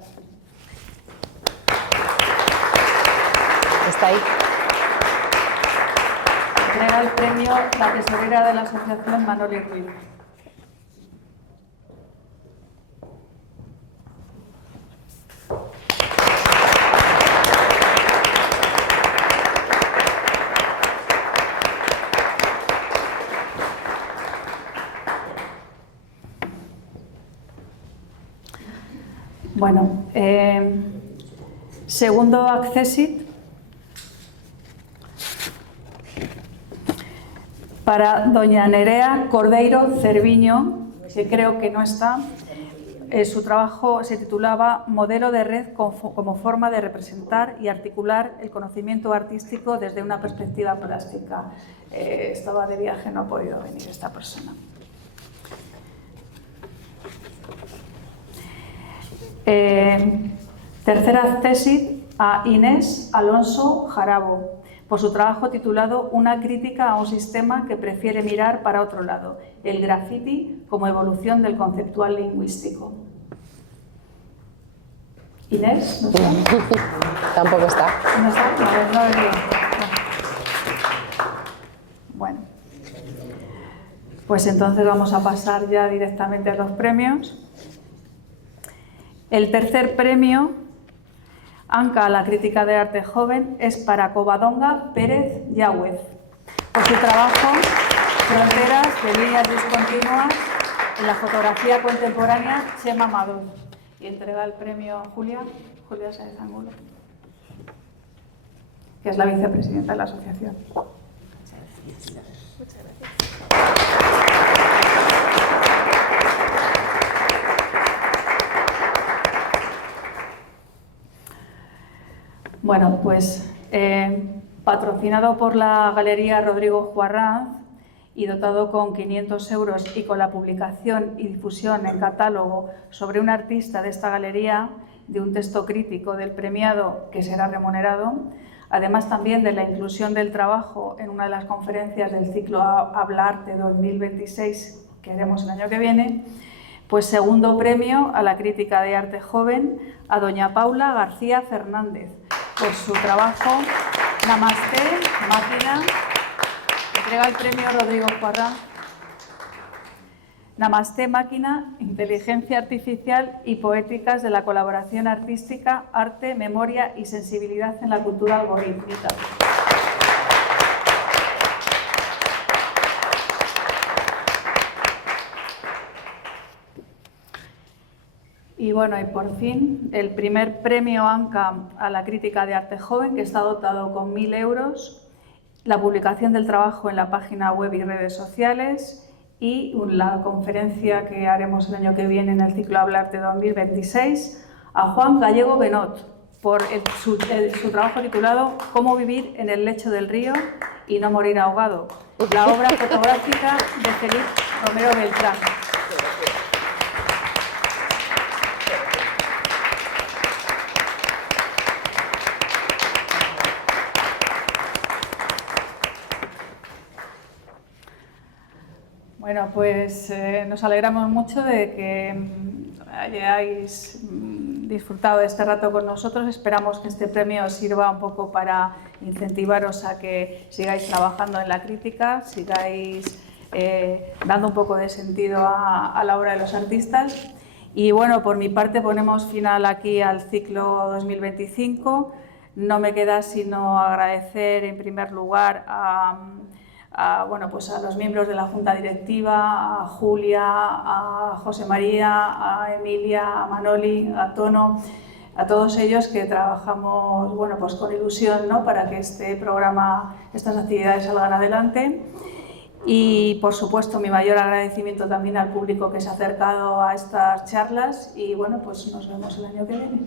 Está ahí. Entrega el premio la tesorera de la Asociación Manoli Ruiz. Bueno, segundo accesit para doña Nerea Cordeiro Cerviño, que creo que no está. Su trabajo se titulaba Modelo de red como forma de representar y articular el conocimiento artístico desde una perspectiva plástica. Estaba de viaje, no ha podido venir esta persona. Tercera accesit a Inés Alonso Jarabo, por su trabajo titulado Una crítica a un sistema que prefiere mirar para otro lado, el graffiti como evolución del conceptual lingüístico. Inés, ¿no está? Tampoco está. ¿No está? No ha venido. Bueno. Pues entonces vamos a pasar ya directamente a los premios. El tercer premio, Anca a la crítica de arte joven, es para Covadonga Pérez Yáhuez, por su trabajo Fronteras de líneas discontinuas en la fotografía contemporánea Chema Maduro. Y entrega el premio Julia Sáenz Angulo, que es la vicepresidenta de la asociación. Muchas gracias. Bueno, pues patrocinado por la Galería Rodrigo Juarraz y dotado con 500 euros y con la publicación y difusión en catálogo sobre un artista de esta galería, de un texto crítico del premiado que será remunerado, además también de la inclusión del trabajo en una de las conferencias del ciclo Habla Arte 2026 que haremos el año que viene, pues segundo premio a la crítica de arte joven a doña Paula García Fernández por su trabajo Namaste, Máquina. Entrega el premio Rodrigo Juarraz. Namaste, Máquina, Inteligencia Artificial y Poéticas de la Colaboración Artística, Arte, Memoria y Sensibilidad en la Cultura Algorítmica. Y bueno, y por fin, el primer premio Anca a la crítica de arte joven, que está dotado con 1.000 euros, la publicación del trabajo en la página web y redes sociales y la conferencia que haremos el año que viene en el ciclo Habla Arte 2026, a Juan Gallego Benot, por su trabajo titulado Cómo vivir en el lecho del río y no morir ahogado, la obra fotográfica de Felipe Romero Beltrán. Bueno, pues nos alegramos mucho de que hayáis disfrutado de este rato con nosotros. Esperamos que este premio os sirva un poco para incentivaros a que sigáis trabajando en la crítica, sigáis dando un poco de sentido a la obra de los artistas. Y bueno, por mi parte ponemos final aquí al ciclo 2025. No me queda sino agradecer en primer lugar a los miembros de la Junta Directiva, a Julia, a José María, a Emilia, a Manoli, a Tono, a todos ellos que trabajamos con ilusión, ¿no?, para que este programa, estas actividades salgan adelante. Y por supuesto mi mayor agradecimiento también al público que se ha acercado a estas charlas y bueno, pues nos vemos el año que viene.